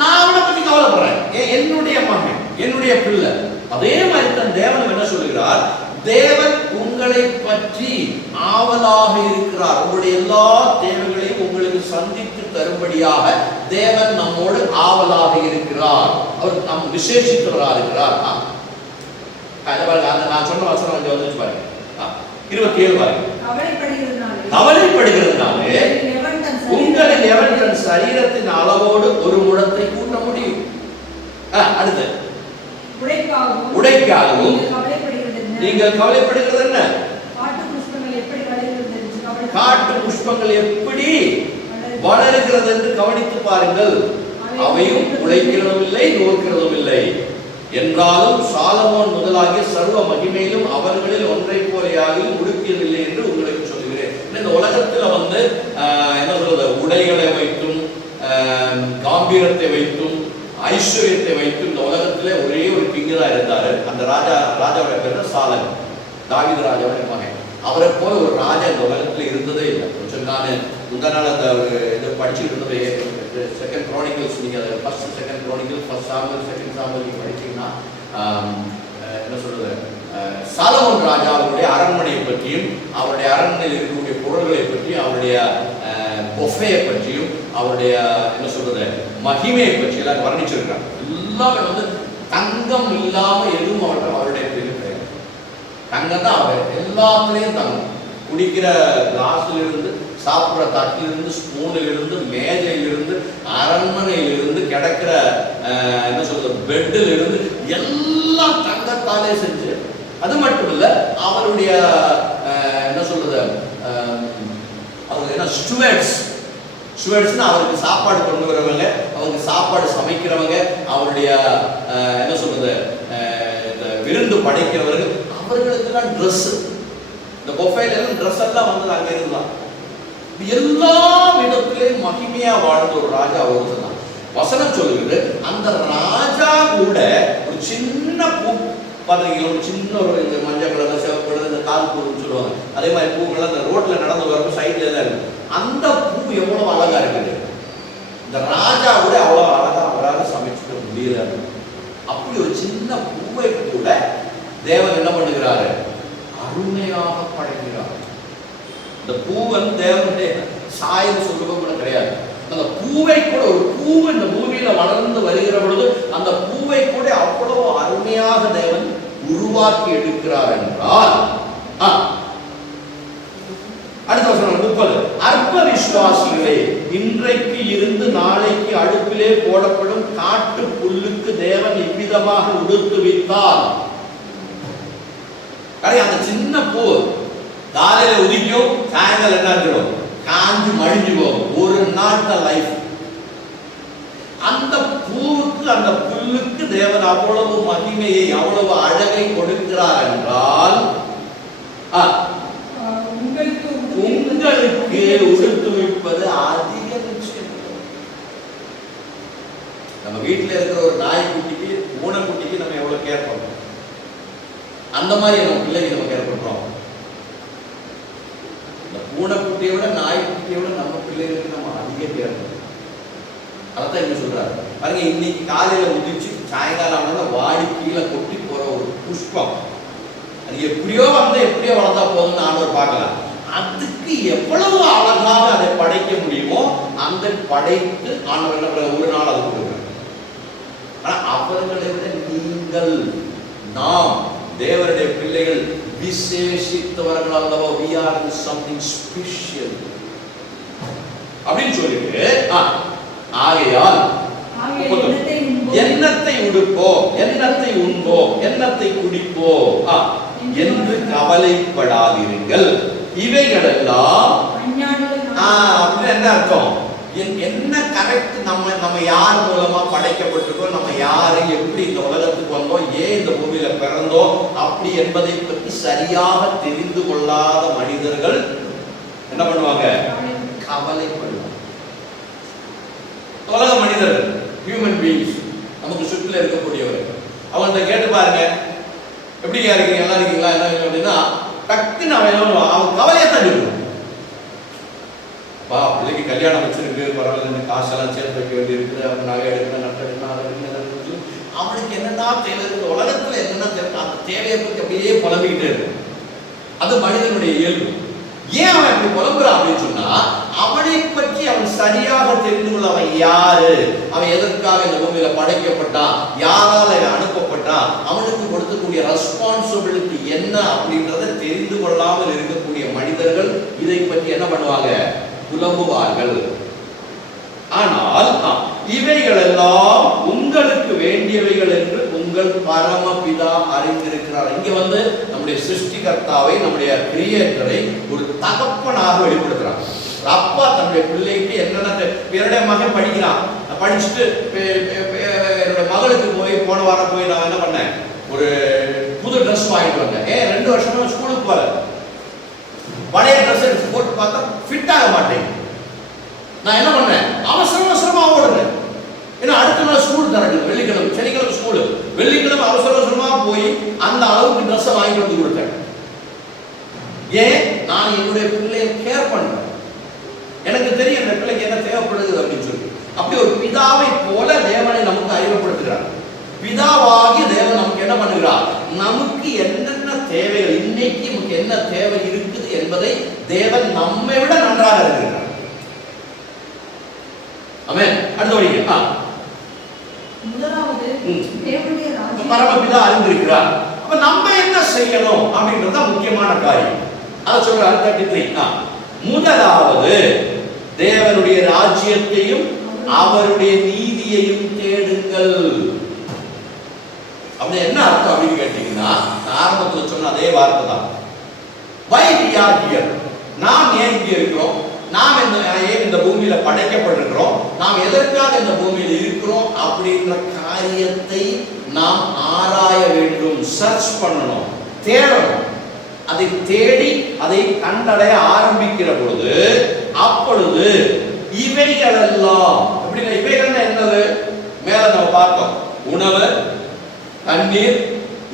நான் அவனை பத்தி கவலைப்படுறேன். என்னுடைய மகன், என்னுடைய பிள்ளை. அதே மாதிரி தான் தேவன் என்ன சொல்லுகிறார்? தேவன் உங்களை பற்றி ஆவலாக இருக்கிறார். உங்களுடைய எல்லா தேவைகளையும் உங்களுக்கு சந்தித்து தரும்படியாக தேவன் நம்மோடு ஆவலாக இருக்கிறார். அவர் நம் விசேஷித்தவராக இருக்கிறார். நான் சொன்ன வசனம் கொஞ்சம் வந்து பாருங்க, 27 பாருங்க. கவலைப்படுகிறதுனாலே உங்களில் எவன் தன் சரீரத்தின் அளவோடு ஒரு முழத்தை கூட்ட முடியும்? அடுத்து, உடைக்காகவும் நீங்கள் கவலைப்படுகிறது என்ன? காட்டு புஷ்பங்கள் எப்படி வளருகிறது என்று கவனித்து பாருங்கள். அவையும் உழைக்கிறதும் இல்லை, நோக்கிறதும் இல்லை. என்றாலும் சாலமோன் முதலாகிய சர்வ மகிமையிலும் அவர்களில் ஒன்றை போலையாகவும் உடுக்கியதில்லை என்று உங்களுக்கு சொல்லுகிறேன். இந்த உலகத்துல வந்து என்ன சொல்றது, உடைகளை வைத்தும் காம்பீரத்தை வைத்தும் ஐஸ்வர்யத்தை வைத்தும் இந்த உலகத்துல ஒரே ஒரு கிங்கு தான் இருந்தாரு. அந்த ராஜாவுடைய பேர் சாலமன், தாவீது ராஜாவுடைய மகன். அவரை போல ஒரு ராஜா இந்த உலகத்துல இருந்ததே இல்லை. கொஞ்சம் நான் முந்தா நாள் அந்த இதை படிச்சுட்டு இருந்தது, செகண்ட் குரானிக்கல்ஸ். நீங்க அதை first second chronicle, first Samuel, second Samuel நீங்க படிச்சீங்கன்னா என்ன சொல்றது, சாலமோன் ராஜாவுடைய அரண்மனையை பற்றியும் அவருடைய அரண்மனையில் இருக்கக்கூடிய பொருள்களை பற்றியும் அவருடைய பொஃபையை பற்றியும் அவருடைய என்ன சொல்றது மகிமையை பற்றி எல்லாம் வர்ணிச்சிருக்காங்க. எல்லாமே வந்து தங்கம் இல்லாம எதுவும் அவருடைய கிடையாது. தங்கம் தான் அவர் எல்லாத்துலேயும் தங்கம். குடிக்கிற கிளாஸ்ல இருந்து, சாப்பிட்ற தட்டிலிருந்து, ஸ்பூனிலிருந்து, மேஜையிலிருந்து, அரண்மனையிலிருந்து, கிடக்கிற என்ன சொல்றது பெட்டில் இருந்து எல்லாம் தங்கத்தாலே செஞ்சு. அது மட்டும் இல்ல, அவருடைய என்ன சொல்றது அவங்க என்ன ஸ்டூவர்ட்ஸ்னா அவருக்கு சாப்பாடு கொண்டு வரவங்க, அவருக்கு சாப்பாடு சமைக்கிறவங்க, அவருடைய என்ன சொல்றது இந்த விருந்து படைக்கிறவர்கள், அவர்களுக்கெல்லாம் ட்ரெஸ், இந்த பொஃபைல எல்லாம் ட்ரெஸ் எல்லாம் வந்து அங்கே இருந்தான். எல்லா விதத்திலையும் மகிமையா வாழ்ந்த ஒரு ராஜா ஒருத்தர் தான். வசனம் சொல்லுகிறது, அந்த ராஜா கூட ஒரு சின்ன பூ பார்த்தீங்களா, ஒரு சின்ன ஒரு மஞ்சள் கலர், சிவப்பு கலர், இந்த கால் பூன்னு சொல்லுவாங்க. அதே மாதிரி பூக்கள்லாம் அந்த ரோட்ல நடந்து வரப்போ சைட்ல தான் இருக்கு. அந்த பூ எவ்வளவு அழகா இருக்குது. இந்த ராஜா கூட அவ்வளவு அழகா அவரால் சமைச்சுக்க முடியாது. அப்படி ஒரு சின்ன பூவை கூட தேவன் என்ன பண்ணுகிறாரு? அருமையாக படைக்கிறார். இந்த பூவன் தேவனுடைய சாயம் சொல்லுவோம் கிடையாது. அந்த பூவை கூட, ஒரு பூவு இந்த பூமியில வளர்ந்து வருகிற பொழுது அந்த பூவை கூட அவ்வளவு அருமையாக தேவன் உருவாக்கி எடுக்கிறார் என்றால், அடுத்த வசனம் 30, அற்ப விசுவாசிகளே, இன்றைக்கு இருந்து நாளைக்கு அடுப்பிலே போடப்படும் காட்டு புல்லுக்கு தேவன் இவ்விதமாக உடுத்துவித்தார். அந்த சின்ன பூ காலையில உதிக்கும், சாயங்காலம் என்ன ஆகிடும், காஞ்சு மழிஞ்சு போகும். ஒரு நாள் தான் லைஃப். அந்த பூவுக்கு, அந்த புல்லுக்கு தேவன் அவ்வளவு மகிமையை, அவ்வளவு அழகை கொடுக்கிறார் என்றால், உங்களுக்கு உடுத்துவிப்பது அதிக நிச்சயம். நம்ம வீட்டில் இருக்கிற ஒரு நாய்க்குட்டிக்கு, பூனைக்குட்டிக்கு நம்ம எவ்வளவு கேர் பண்றோம், அந்த மாதிரி நம்ம பிள்ளைங்க நம்ம கேர் பண்றோம். இந்த பூனைக்குட்டியை விட நாய்க்குட்டியை விட நம்ம பிள்ளைகளுக்கு நம்ம அதிக கேர் பண்றோம். அதைத்தான் இங்க சொல்றாரு பாருங்க. இன்னைக்கு காலையில உதிச்சு சாயங்காலம் ஆனாலும் வாடி கீழே கொட்டி போற ஒரு புஷ்பம். அது எப்படியோ வந்து எப்படியோ வளர்ந்தா போதும்னு ஆண்டவர் பார்க்கலாம். அதுக்கு எவ்வளவு அழகாக அதை படைக்க முடியுமோ அந்த படைத்து ஆண்டவர் ஒரு நாள் அது கொடுக்குறாங்க. ஆனா அவர்களை விட நீங்கள், நாம் தேவனுடைய பிள்ளைகள் விசேஷித்தவர்கள் அல்லவா. we are something special அப்படின்னு சொல்லிட்டு ஆகையால் எண்ணத்தை உடுப்போம், எண்ணத்தை உண்போம், எண்ணத்தை குடிப்போம் என்று கவலைப்படாதீர்கள். இவைகளெல்லாம் அப்படின்னு என்ன அர்த்தம்? என்ன கரெக்ட், நம்ம யார் மூலமா படைக்கப்பட்டிருக்கோம், நம்ம யாரு, எப்படி இந்த உலகத்துக்கு வந்தோம், ஏன் இந்த பூமியில பிறந்தோம் அப்படி என்பதை பற்றி சரியாக தெரிந்து கொள்ளாத மனிதர்கள் என்ன பண்ணுவாங்க? கவலைப்படுவாங்க. உலக மனிதர்கள், ஹியூமன் பீயிங்ஸ், நமக்கு சுற்றில இருக்கக்கூடியவர்கள், அவங்கள்ட்ட கேட்டு பாருங்க, எப்படியா இருக்கீங்க, நல்லா இருக்கீங்களா, என்ன அப்படின்னா டக்குன்னு அவன் கவலையை தான் சொல்லுவான். பிள்ளைக்கு கல்யாணம் வச்சிருக்கு, பரவாயில்ல, காசெல்லாம் சேர்த்து வைக்க வேண்டி இருக்குது, அவன் நகை எடுக்கணும், நட்டை எடுக்கணும், அவனுக்கு என்னென்ன தேவை இருக்குது, உலகத்துல என்னென்ன தேவை, அந்த தேவையை பற்றி அப்படியே புலம்பிக்கிட்டே இருக்கு. அது மனிதனுடைய இயல்பு. ஏன் அவன் அப்படி புலம்புறான் அப்படின்னு சொன்னா, அவனை பற்றி அவன் சரியாக தெரிந்து கொள்ள, அவன் யாரு, அவன் எதற்காக இந்த பூமியில படைக்கப்பட்டான், யாரால அனுப்பப்பட்டான், அவனுக்கு கொடுக்கக்கூடிய ரெஸ்பான்சிபிலிட்டி என்ன அப்படின்றத தெரிந்து கொள்ளாமல் இருக்கக்கூடிய மனிதர்கள் இதை பற்றி என்ன பண்ணுவாங்க? புலம்புவார்கள். ஆனால் இவைகள் எல்லாம் உங்களுக்கு வேண்டியவைகள் என்று உங்கள் பரமபிதா அறிந்திருக்கிறார். இங்க வந்து நம்முடைய சிருஷ்டிகர்த்தாவை, நம்முடைய கிரியேட்டரை ஒரு தகப்பனாக வெளிப்படுத்துறார். அப்பா தன்னுடைய பிள்ளைக்கு என்னென்ன, என்னுடைய மகன் படிக்கிறான், படிச்சுட்டு என்னோட மகளுக்கு போன வாரம் போய் நான் என்ன பண்ணேன், ஒரு புது ட்ரெஸ் வாங்கிட்டு வந்தேன். 2 வருஷமா ஸ்கூலுக்கு போற, பழைய ட்ரெஸ் எடுத்து போட்டு பார்த்தா ஃபிட் ஆக மாட்டேங்குது. நான் என்ன பண்ணேன், அவசரமா ஓடுறேன். ஏன்னா அடுத்த நாள் ஸ்கூல் தரணும், வெள்ளிக்கிழமை, சனிக்கிழமை ஸ்கூலு, வெள்ளிக்கிழமை அவசரமா போய் அந்த அளவுக்கு ட்ரெஸ்ஸை வாங்கிட்டு வந்து கொடுத்தேன். ஏன்? நான் என்னுடைய பிள்ளையை கேர் பண்றேன். எனக்கு தெரியும் இந்த பிள்ளைக்கு என்ன தேவைப்படுது அப்படின்னு சொல்லி. அப்படி ஒரு பிதாவை போல தேவனை நமக்கு அறிமுகப்படுத்துகிறார். பிதாவாகி தேவன் நமக்கு என்ன பண்ணுகிறார், நமக்கு என்னென்ன தேவைகள், இன்னைக்கு நமக்கு என்ன தேவை இருக்குது என்பதை தேவன் நம்மை விட நன்றாக இருக்கிறார். ஆமென். அடுத்த வழிங்க, முதலாவது தேவனுடைய ராஜ்யம், பரமபிதா அறிந்திருக்கிறார். அப்ப நம்ம என்ன செய்யணும் அப்படின்றது தான் முக்கியமான காரியம். அதை சொல்றாரு 33. முதலாவது தேவனுடைய ராஜ்யத்தையும் அவருடைய நீதியையும் தேடுங்கள். அப்படி என்ன அர்த்தம் அப்படின்னு கேட்டீங்கன்னா, ஆரம்பத்தில் சொன்ன அதே வார்த்தை தான். Why we are here? நாம் ஏன் இங்கே இருக்கிறோம், நாம் ஏன் இந்த பூமியில படைக்கப்பட்டிருக்கிறோம், நாம் எதற்காக இந்த பூமியில் இருக்கிறோம் அப்படின்ற காரியத்தை நாம் ஆராய வேண்டும், சர்ச் பண்ணணும், தேடணும். அதை தேடி அதை கண்டடைய ஆரம்பிக்கிற பொழுது, அப்பொழுது இவைகள் எல்லாம், எப்படின்னா இவைகள் என்னது, மேல நம்ம பார்த்தோம், உணவு, தண்ணீர்,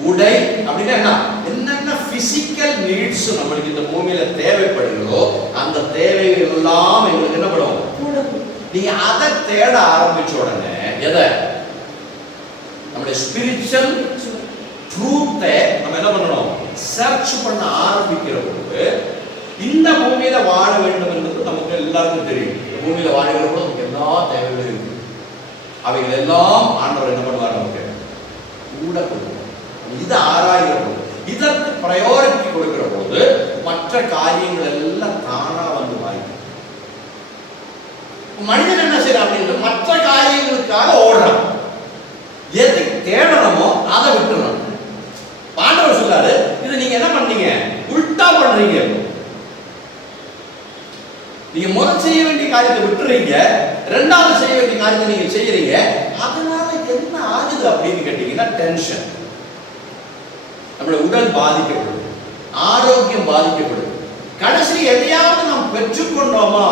உடை, அப்படின்னா என்னென்ன பிசிக்கல் நீட்ஸ் நம்மளுக்கு இந்த பூமியில தேவைப்படுகிறதோ அந்த தேவைகள் எல்லாம் எங்களுக்கு என்ன பண்ணுவோம், நீங்க அதை தேட ஆரம்பிச்ச உடனே எதை, நம்முடைய ஸ்பிரிச்சுவல் ட்ரூத்தை நம்ம என்ன பண்ணணும், சர்ச் பண்ண ஆரம்பிக்கிற பொழுது, இந்த பூமியில வாழ வேண்டும் என்பது நமக்கு எல்லாருக்கும் தெரியும். பூமியில வாழ்கிற போது நமக்கு எல்லா தேவைகளும் இருக்கு. அவைகள் எல்லாம் ஆண்டவர் என்ன பண்ணுவார், நமக்கு கூட கொடுக்கும். இதை ஆராய்கிற போது, இதற்கு பிரையாரிட்டி கொடுக்கிற போது மற்ற காரியங்கள் எல்லாம் தானா வந்து வாய்க்கும். மனிதன் என்ன செய்யறான் அப்படின்னு மற்ற காரியங்களுக்காக ஓடுறான். எது தேடணுமோ அதை விட்டுறணும். ஆண்டவர் சொல்றாரு, இது நீங்க என்ன பண்ணீங்க, உல்டா பண்றீங்க. நீங்க முதல் செய்ய வேண்டிய காரியத்தை விட்டுறீங்க, ரெண்டாவது செய்ய வேண்டிய காரியத்தை நீங்க செய்யறீங்க. அதனால என்ன ஆகுது அப்படின்னு கேட்டீங்கன்னா, டென்ஷன், நம்மளுடைய உடல் பாதிக்கப்படுது, ஆரோக்கியம் பாதிக்கப்படுது. கடைசி எதையாவது நாம் பெற்றுக்கொண்டோமா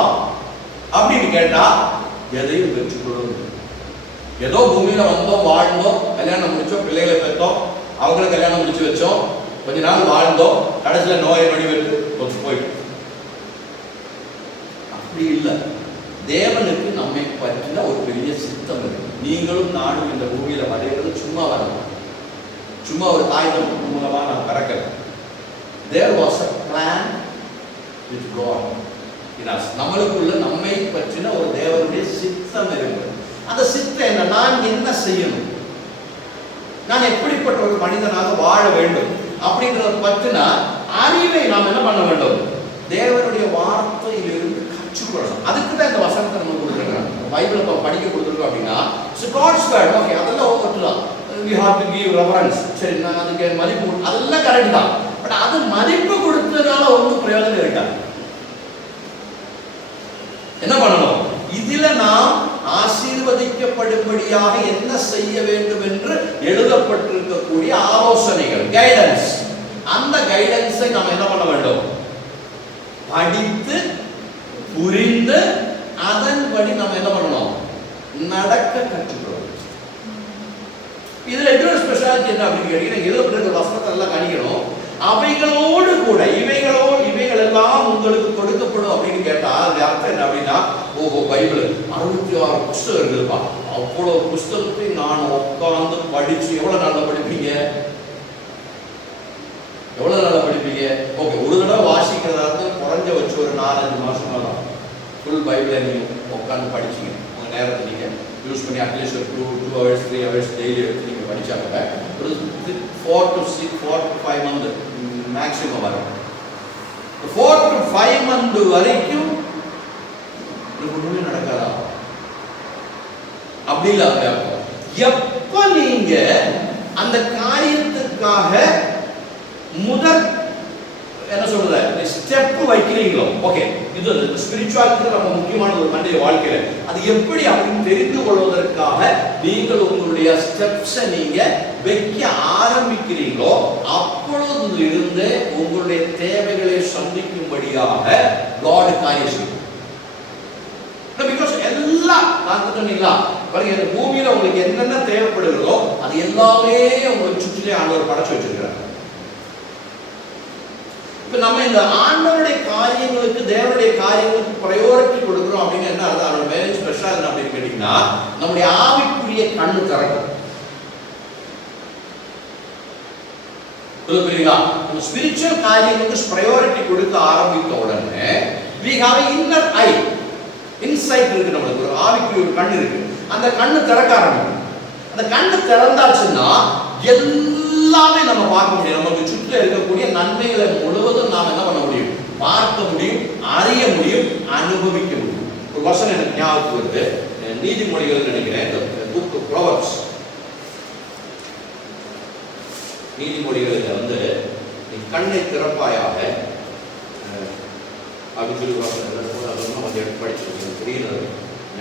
அப்படின்னு கேட்டா எதையும் பெற்றுக்கொள்ளும். ஏதோ பூமியில வந்தோம், வாழ்ந்தோம், கல்யாணம் முடிச்சோம், பிள்ளைகளை பெற்றோம், அவங்களும் கல்யாணம் முடிச்சு வச்சோம், கொஞ்ச நாள் வாழ்ந்தோம், கடைசியில் நோயை நொடி வெட்டு போயிட்டோம். அப்படி இல்லை. தேவனுக்கு நம்மை பற்றின ஒரு பெரிய சித்தம் இருக்கு. நீங்களும் நானும் இந்த பூமியில வருகிறது சும்மா வரலாம், சும்மா ஒரு தாய் தந்தை மூலமா நான் பிறக்கல. There was a plan with God in us. நம்மளுக்குள்ள நம்மை பற்றின ஒரு தேவனுடைய சித்தம் இருக்கு. அந்த சித்தம் என்ன? நான் என்ன செய்யணும், நான் எப்படிப்பட்ட ஒரு மனிதனாக வாழ வேண்டும் அப்படிங்கிறத பற்றின அறிவை நாம் என்ன பண்ண வேண்டும்? தேவனுடைய வார்த்தையிலிருந்து கற்றுக்கொள்ளணும். அதுக்கு தான் இந்த வசனத்தை நம்ம கொடுத்துருக்காங்க. பைபிளை படிக்க கொடுத்துருக்கோம் அப்படின்னா காட்ஸ் வேர்ட். ஓகே, அதெல்லாம் ஒவ்வொருலாம் we have to give reverence. சரி, நான் அதுக்கு மதிப்பு அதெல்லாம் கரெக்ட் தான். பட் அது மதிப்பு கொடுத்ததுனால ஒன்றும் பிரயோஜனம் இருக்காது. என்ன பண்ணணும்? இதுல நாம் ஆசீர்வதிக்கப்படும்படியாக என்ன செய்ய வேண்டும் என்று எழுதப்பட்டிருக்கக்கூடிய ஆலோசனைகள், கைடன்ஸ், அந்த கைடன்ஸை நாம் என்ன பண்ண வேண்டும்? படித்து புரிந்து அதன்படி நம்ம என்ன பண்ணணும்? நடக்க கற்றுக்கொள்ளணும். இதுல இன்னொரு ஸ்பெஷாலிட்டி என்ன அப்படின்னு கேட்டீங்கன்னா, எழுதப்பட்டிருக்கிற வசனத்தை எல்லாம் கணிக்கணும். அவைகளோடு கூட இவைகள் எல்லாம் உங்களுக்கு கொடுக்கப்படும் அப்படின்னு கேட்டா அது அர்த்தம் என்ன அப்படின்னா, ஓஹோ பைபிள் 66 புஸ்தகம் இருக்குதுப்பா, அவ்வளவு புஸ்தகத்தை நான் உட்கார்ந்து படிச்சு எவ்வளவு நாள்ல படிப்பீங்க? எவ்வளவு நாள்ல படிப்பீங்க? ஓகே, ஒரு தடவை வாசிக்கிறதா இருந்தால் குறைஞ்ச வச்சு ஒரு 4-5 மாசம் தான் ஃபுல் பைபிளை நீங்க உட்காந்து படிச்சீங்க. உங்க நேரத்தை நீங்க யூஸ் பண்ணி அட்லீஸ்ட் ஒரு 2 hours 3 hours டெய்லி எடுத்து நீங்க படிச்சாங்க ஒரு 4 to 5 months மேக்ஸிமம் வரும். 4 to 5 months வரைக்கும் ஒண்ணுமே நடக்காதா? அப்படி இல்ல. எப்ப நீங்க அந்த காரியத்துக்காக முதல் என்ன சொல்றது ஸ்டெப் வைக்கிறீங்களோ, ஓகே இது ஸ்பிரிச்சுவாலிட்டி ரொம்ப முக்கியமான ஒரு மனித வாழ்க்கையில அது எப்படி அப்படின்னு தெரிந்து கொள்வதற்காக நீங்கள் உங்களுடைய ஸ்டெப்ஸை நீங்க வைக்க ஆரம்பிக்கிறீங்களோ, அப்பொழுது இருந்து உங்களுடைய தேவைகளை சந்திக்கும்படியாக God காரியம் செய்யும். பிகாஸ் எல்லாம் நான் சொன்னீங்களா பாருங்க, இந்த பூமியில உங்களுக்கு என்னென்ன தேவைப்படுகிறதோ அது எல்லாமே உங்களுக்கு சுற்றிலே ஆண்டவர் படைச்சு வச்சிருக்கிறார். இப்ப நம்ம இந்த ஆண்டவருடைய காரியங்களுக்கு தேவனுடைய காரியங்களுக்கு பிரையாரிட்டி கொடுக்கிறோம் அப்படின்னு என்ன அர்த்தம்? அவரோட மேரேஜ் ஸ்பெஷல் என்ன அப்படின்னு கேட்டீங்கன்னா, நம்முடைய ஆவிக்குரிய கண்ணு திறக்கும். புரியுதுங்களா? ஸ்பிரிச்சுவல் காரியங்களுக்கு பிரையாரிட்டி கொடுக்க ஆரம்பித்த உடனே we have inner eye, inside இருக்கு. நம்மளுக்கு ஒரு ஆவிக்குரிய ஒரு கண்ணு இருக்கு. அந்த கண்ணு திறக்க ஆரம்பிக்கும். அந்த கண்ணு திறந்தாச்சுன்னா எல்லாமே நம்ம பார்க்க முடியும். நமக்கு சுற்றி இருக்கக்கூடிய நன்மைகளை முழுவதும் நாம் என்ன பண்ண முடியும்? பார்க்க முடியும், அறிய முடியும், அனுபவிக்க முடியும். ஒரு வசனம் எனக்கு ஞாபகத்துக்கு வருது, நீதிமொழிகள் நினைக்கிறேன், இந்த புக் ப்ராவர்ப்ஸ், நீதிமொழிகளில் வந்து நீ கண்ணை திறப்பாயாக அப்படின்னு சொல்லி வசனம் அதெல்லாம் கொஞ்சம் எடுத்து படிச்சு புரியுது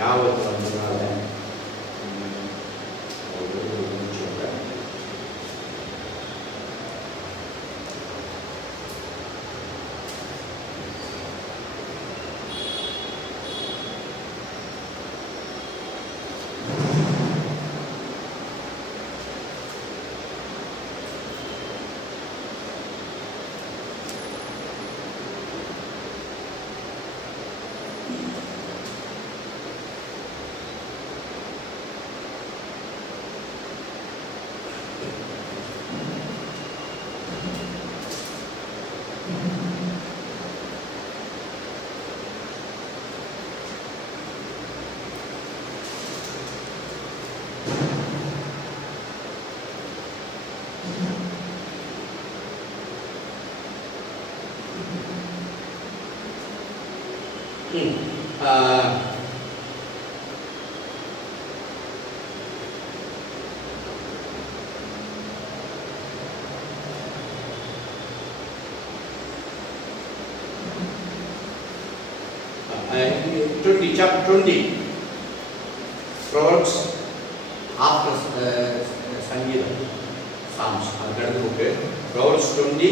ஞாபகத்தில் வந்ததுனால chapter 20 Proverbs after Sangeetham Psalms adukadutha book Proverbs 20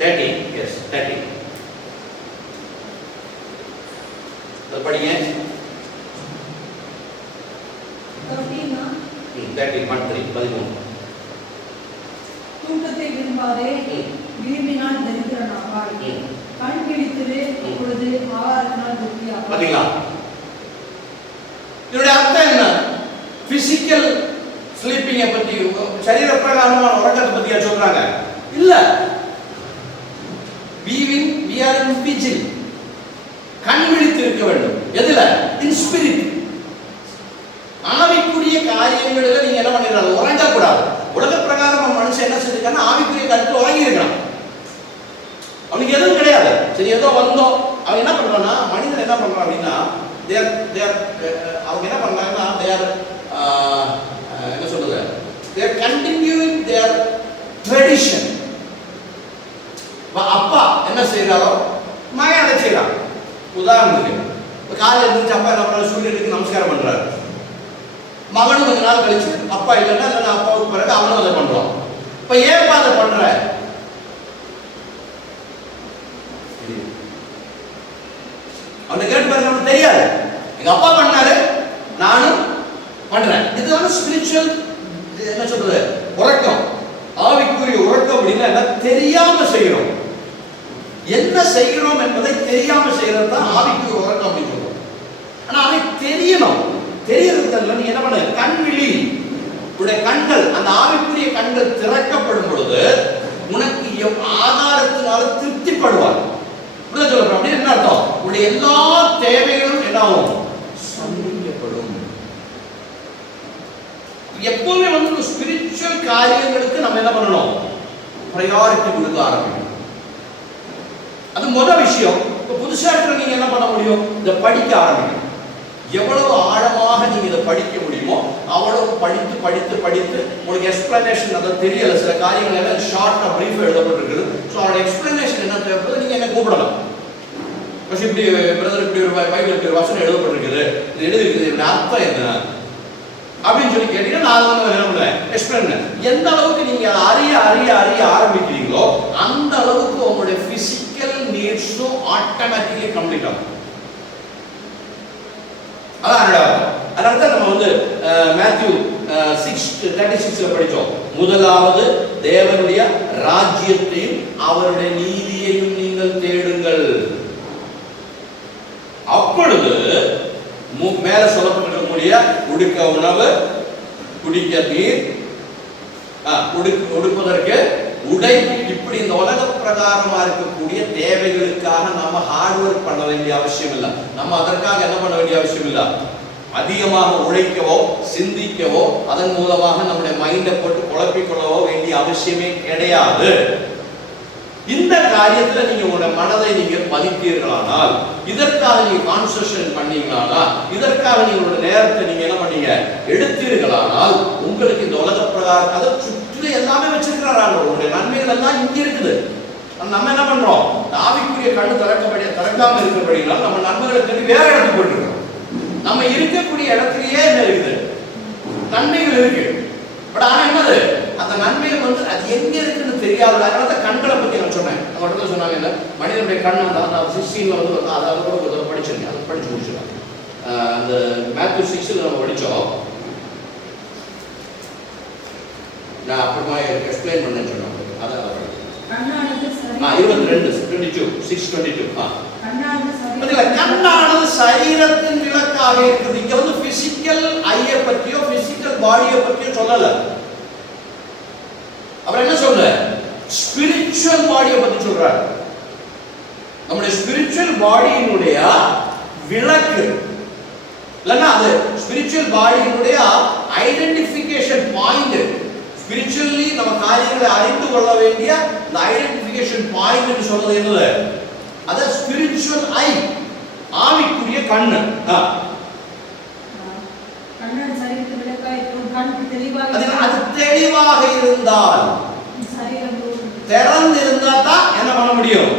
30 yes 30 அது படிங்க 13 தூக்கத்தை விரும்பாதே, விரும்பினால் தரித்திரனாவாய். கண் விழித்திரு, அப்பொழுது ஆகாரத்தினால் திருப்தியாவார். பாத்தீங்களா? இதனுடைய அர்த்தம் என்ன? பிசிக்கல் ஸ்லீப்பிங்கை பத்தி, சரீர பிரகாரமான உறக்கத்தை பத்தியா சொல்றாங்க? இல்ல. we are in vigil. கண் விழித்து இருக்க வேண்டும். எதுல? in spirit. ஆவிக்குரிய காரியங்களில் நீங்க என்ன பண்ணிடலாம்? உறங்க கூடாது. உலக பிரகாரம் மனுஷன் என்ன செஞ்சிருக்கான்னா ஆவிக்குரிய காரியத்தில் உறங்கி இருக்கான். அவனுக்கு எதுவும் கிடையாது. சரி, ஏதோ வந்தோம். அவன் என்ன பண்றான்னா, மனிதன் என்ன பண்றான் அப்படின்னா, அவங்க என்ன பண்றாங்கன்னா என்ன சொல்றது, they are continuing their tradition. அப்பா என்ன செய்யறாரோ மகன் அதை செய்யறான். உதாரணத்துக்கு காலையில் இருந்து அப்பா என்ன பண்றாரு? சூரியனுக்கு நமஸ்காரம் பண்றாரு. மகனும் கொஞ்ச நாள் கழிச்சு அப்பா இல்லைன்னா அப்பாவுக்கு பிறகு அவனும் அதை பண்றான். இப்ப ஏப்பா அதை பண்ற? அவனை கேட்டு பாருங்க, அவனுக்கு தெரியாது. எங்க அப்பா பண்ணாரு, நானும் பண்றேன். இதுதான் ஸ்பிரிச்சுவல் என்ன சொல்றது, உறக்கம். ஆவிக்குரிய உறக்கம் அப்படின்னா என்ன? தெரியாம செய்யறோம். என்ன செய்கிறோம் என்பதை தெரியாம செய்யறது தான் ஆவிக்குரிய உறக்கம் அப்படின்னு சொல்றோம். ஆனா அதை தெரியணும். தெரியறதுல நீ என்ன பண்ண? கண்விழி, உடைய கண்கள், அந்த ஆவிக்குரிய கண்கள் திறக்கப்படும் பொழுது உனக்கு ஆதாரத்தினால திருப்திப்படுவார். சொல்றேன் அப்படின்னு என்ன அர்த்தம்? உடைய எல்லா தேவைகளும் என்ன ஆகும்? சந்திக்கப்படும். எப்பவுமே வந்து ஸ்பிரிச்சுவல் காரியங்களுக்கு நம்ம என்ன பண்ணணும்? பிரையாரிட்டி கொடுக்க ஆரம்பிக்கணும். அது முதல் விஷயம். இப்ப புதுசா இருக்கிற நீங்க என்ன பண்ண முடியும்? இதை படிக்க ஆரம்பிக்கணும். எவ்வளவு ஆழமாக நீங்க இதை படிக்க முடியுமோ அவ்வளவு படித்து படித்து படித்து உங்களுக்கு எக்ஸ்பிளனேஷன் அதை தெரியல. சில காரியங்கள் எல்லாம் ஷார்ட்டா பிரீஃப் எழுதப்பட்டிருக்குது. ஸோ அதோட எக்ஸ்பிளனேஷன் என்ன தேவைப்படுது, நீங்க என்ன கூப்பிடலாம். இப்படி பிரதர் இப்படி ஒரு பைபிள் இப்படி ஒரு வசனம் எழுதப்பட்டிருக்குது, இது எழுதிருக்குது, இதோட அர்த்தம் என்ன அப்படின்னு சொல்லி கேட்டீங்கன்னா நான் வந்து என்ன பண்ணுவேன்? எக்ஸ்பிளைன் பண்ணேன். எந்த அளவுக்கு நீங்க அதை அறிய அறிய அறிய ஆரம்பிக்கிறீங்களோ அந்த அளவுக்கு உங்களுடைய பிசிக்கல் நீட்ஸும் ஆட்டோமேட்டிக்கலி கம்ப்ளீட் ஆகும். அதனால தான் நம்ம வந்து மேத்யூ 6:36 படிச்சோம். முதலாவது தேவனுடைய ராஜ்யத்தையும் அவருடைய நீதியையும் நீங்கள் தேடுங்கள், அப்பொழுது மேல சொல்லப்பட்டிருக்கக்கூடிய உடுக்க உணவு, குடிக்க நீர், உடுப்பதற்கு உடை, இப்படி இந்த உலக பிரகாரமா இருக்கக்கூடிய தேவைகளுக்காக நாம ஹார்ட் ஒர்க் பண்ண வேண்டிய அவசியம் இல்லை. நம்ம அதற்காக என்ன பண்ண வேண்டிய அவசியம் இல்லை. அதிகமாக உழைக்கவோ சிந்திக்கவோ அதன் மூலமாக நம்முடைய மைண்டை போட்டு குழப்பிக்கொள்ளவோ வேண்டிய அவசியமே கிடையாது. இந்த காரியத்துல நீங்க உங்க மனதை நீங்க பதிப்பீர்களானால், இதற்காக நீங்க கான்சென்ட்ரேஷன் பண்ணீங்களானா, இதற்காக நீங்களோட நேரத்தை நீங்க என்ன பண்ணீங்க எடுத்தீர்களானால், உங்களுக்கு இந்த உலக பிரகாரம் அதை சுற்றி எல்லாமே வச்சிருக்கிறாங்க. உங்களுடைய நன்மைகள் எல்லாம் இங்க இருக்குது. நம்ம என்ன பண்றோம்? ஆவிக்குரிய கண்ணு திறக்காம இருக்கிறபடினால நம்ம நன்மைகளை தேடி வேற இடத்துக்கு போட்டுருக்கோம். நம்ம இருக்கக்கூடிய இடத்துலயே என்ன இருக்குது? நன்மைகள் இருக்கு. பட் ஆனா என்னது, அந்த நன்மைகள் வந்து அது எங்க இருக்குன்னு தெரியாது. அதனால கண்களை பத்தி நான் சொன்னேன். அந்த இடத்துல சொன்னாங்க என்ன, மனிதனுடைய கண் அந்த 16 வந்து அதாவது கூட ஒரு படிச்சிருக்கேன், அதை படிச்சு முடிச்சிடலாம். அந்த மேத்யூ 6 நம்ம படிச்சோம். நான் அப்புறமா எக்ஸ்பிளைன் பண்ணேன்னு சொன்னேன். அதான் 6:22 கண்ணானது சரீரத்தின் விளக்காக இருக்குது. இங்க வந்து பிசிக்கல் ஐய பத்தியோ பிசிக்கல் பாடியை பத்தியோ சொல்லல. அப்புறம் என்ன சொல்ற? ஸ்பிரிச்சுவல் பாடியை பத்தி சொல்றாரு. நம்முடைய ஸ்பிரிச்சுவல் பாடியினுடைய விளக்கு இல்லைன்னா அது ஸ்பிரிச்சுவல் பாடியினுடைய ஐடென்டிஃபிகேஷன் பாயிண்ட். ஸ்பிரிச்சுவலி நம்ம காரியங்களை அறிந்து கொள்ள வேண்டிய இந்த ஐடென்டிஃபிகேஷன் பாயிண்ட் சொல்றது என்னது? அது ஸ்பிரிச்சுவல் ஐ, ஆவிக்குரிய கண்ணு. அது தெளிவாக இருந்தால், திறந்து இருந்தா தான் என்ன பண்ண முடியும்?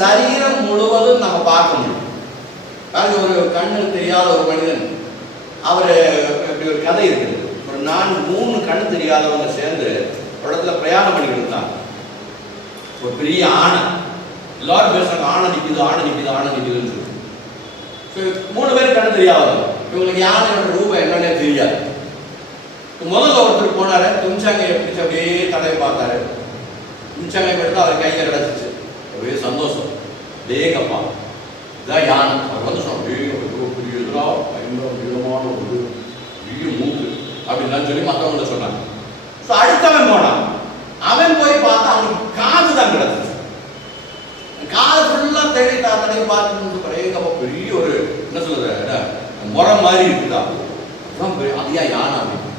சரீரம் முழுவதும் நம்ம பார்க்க முடியும். ஒரு கண்ணு தெரியாத ஒரு மனிதன், அவரு ஒரு கதை இருக்குது. ஒரு 3 கண்ணு தெரியாதவங்க சேர்ந்து ஒரு இடத்துல பிரயாணம் பண்ணிட்டு இருந்தாங்க. ஒரு பெரிய ஆணை, எல்லாரும் பேசுறாங்க, ஆணை நிக்குது ஆணை நிக்குது ஆணை நிக்குதுன்னு சொல்லி. 3 பேர் கண்ணு தெரியாதவங்க. இவங்களுக்கு யானையோட ரூபம் என்னன்னே தெரியாது. முதல்ல ஒருத்தர் போனாரு, தும்சாங்கையை பிடிச்சி அப்படியே தடவை பார்த்தாரு. தும்சாங்கை எடுத்து அவர் கையில கிடச்சிச்சு. அப்படியே சந்தோஷம். தேகப்பா இதான் யானை. அவர் வந்து சொன்ன பெரிய எதிரா பயங்கர நீளமான ஒரு பெரிய மூக்கு அப்படின்னு சொல்லி மற்றவங்கள சொன்னாங்க. ஸோ அடுத்தவன் போனான். அவன் போய் பார்த்தா அவனுக்கு காது தான் கிடந்துச்சு. காது ஃபுல்லா தேடி தாத்தனை பார்த்து பெரிய ஒரு என்ன சொல்றது முறம் மாதிரி இருக்குதா, அதிகா யானை அப்படின்னு.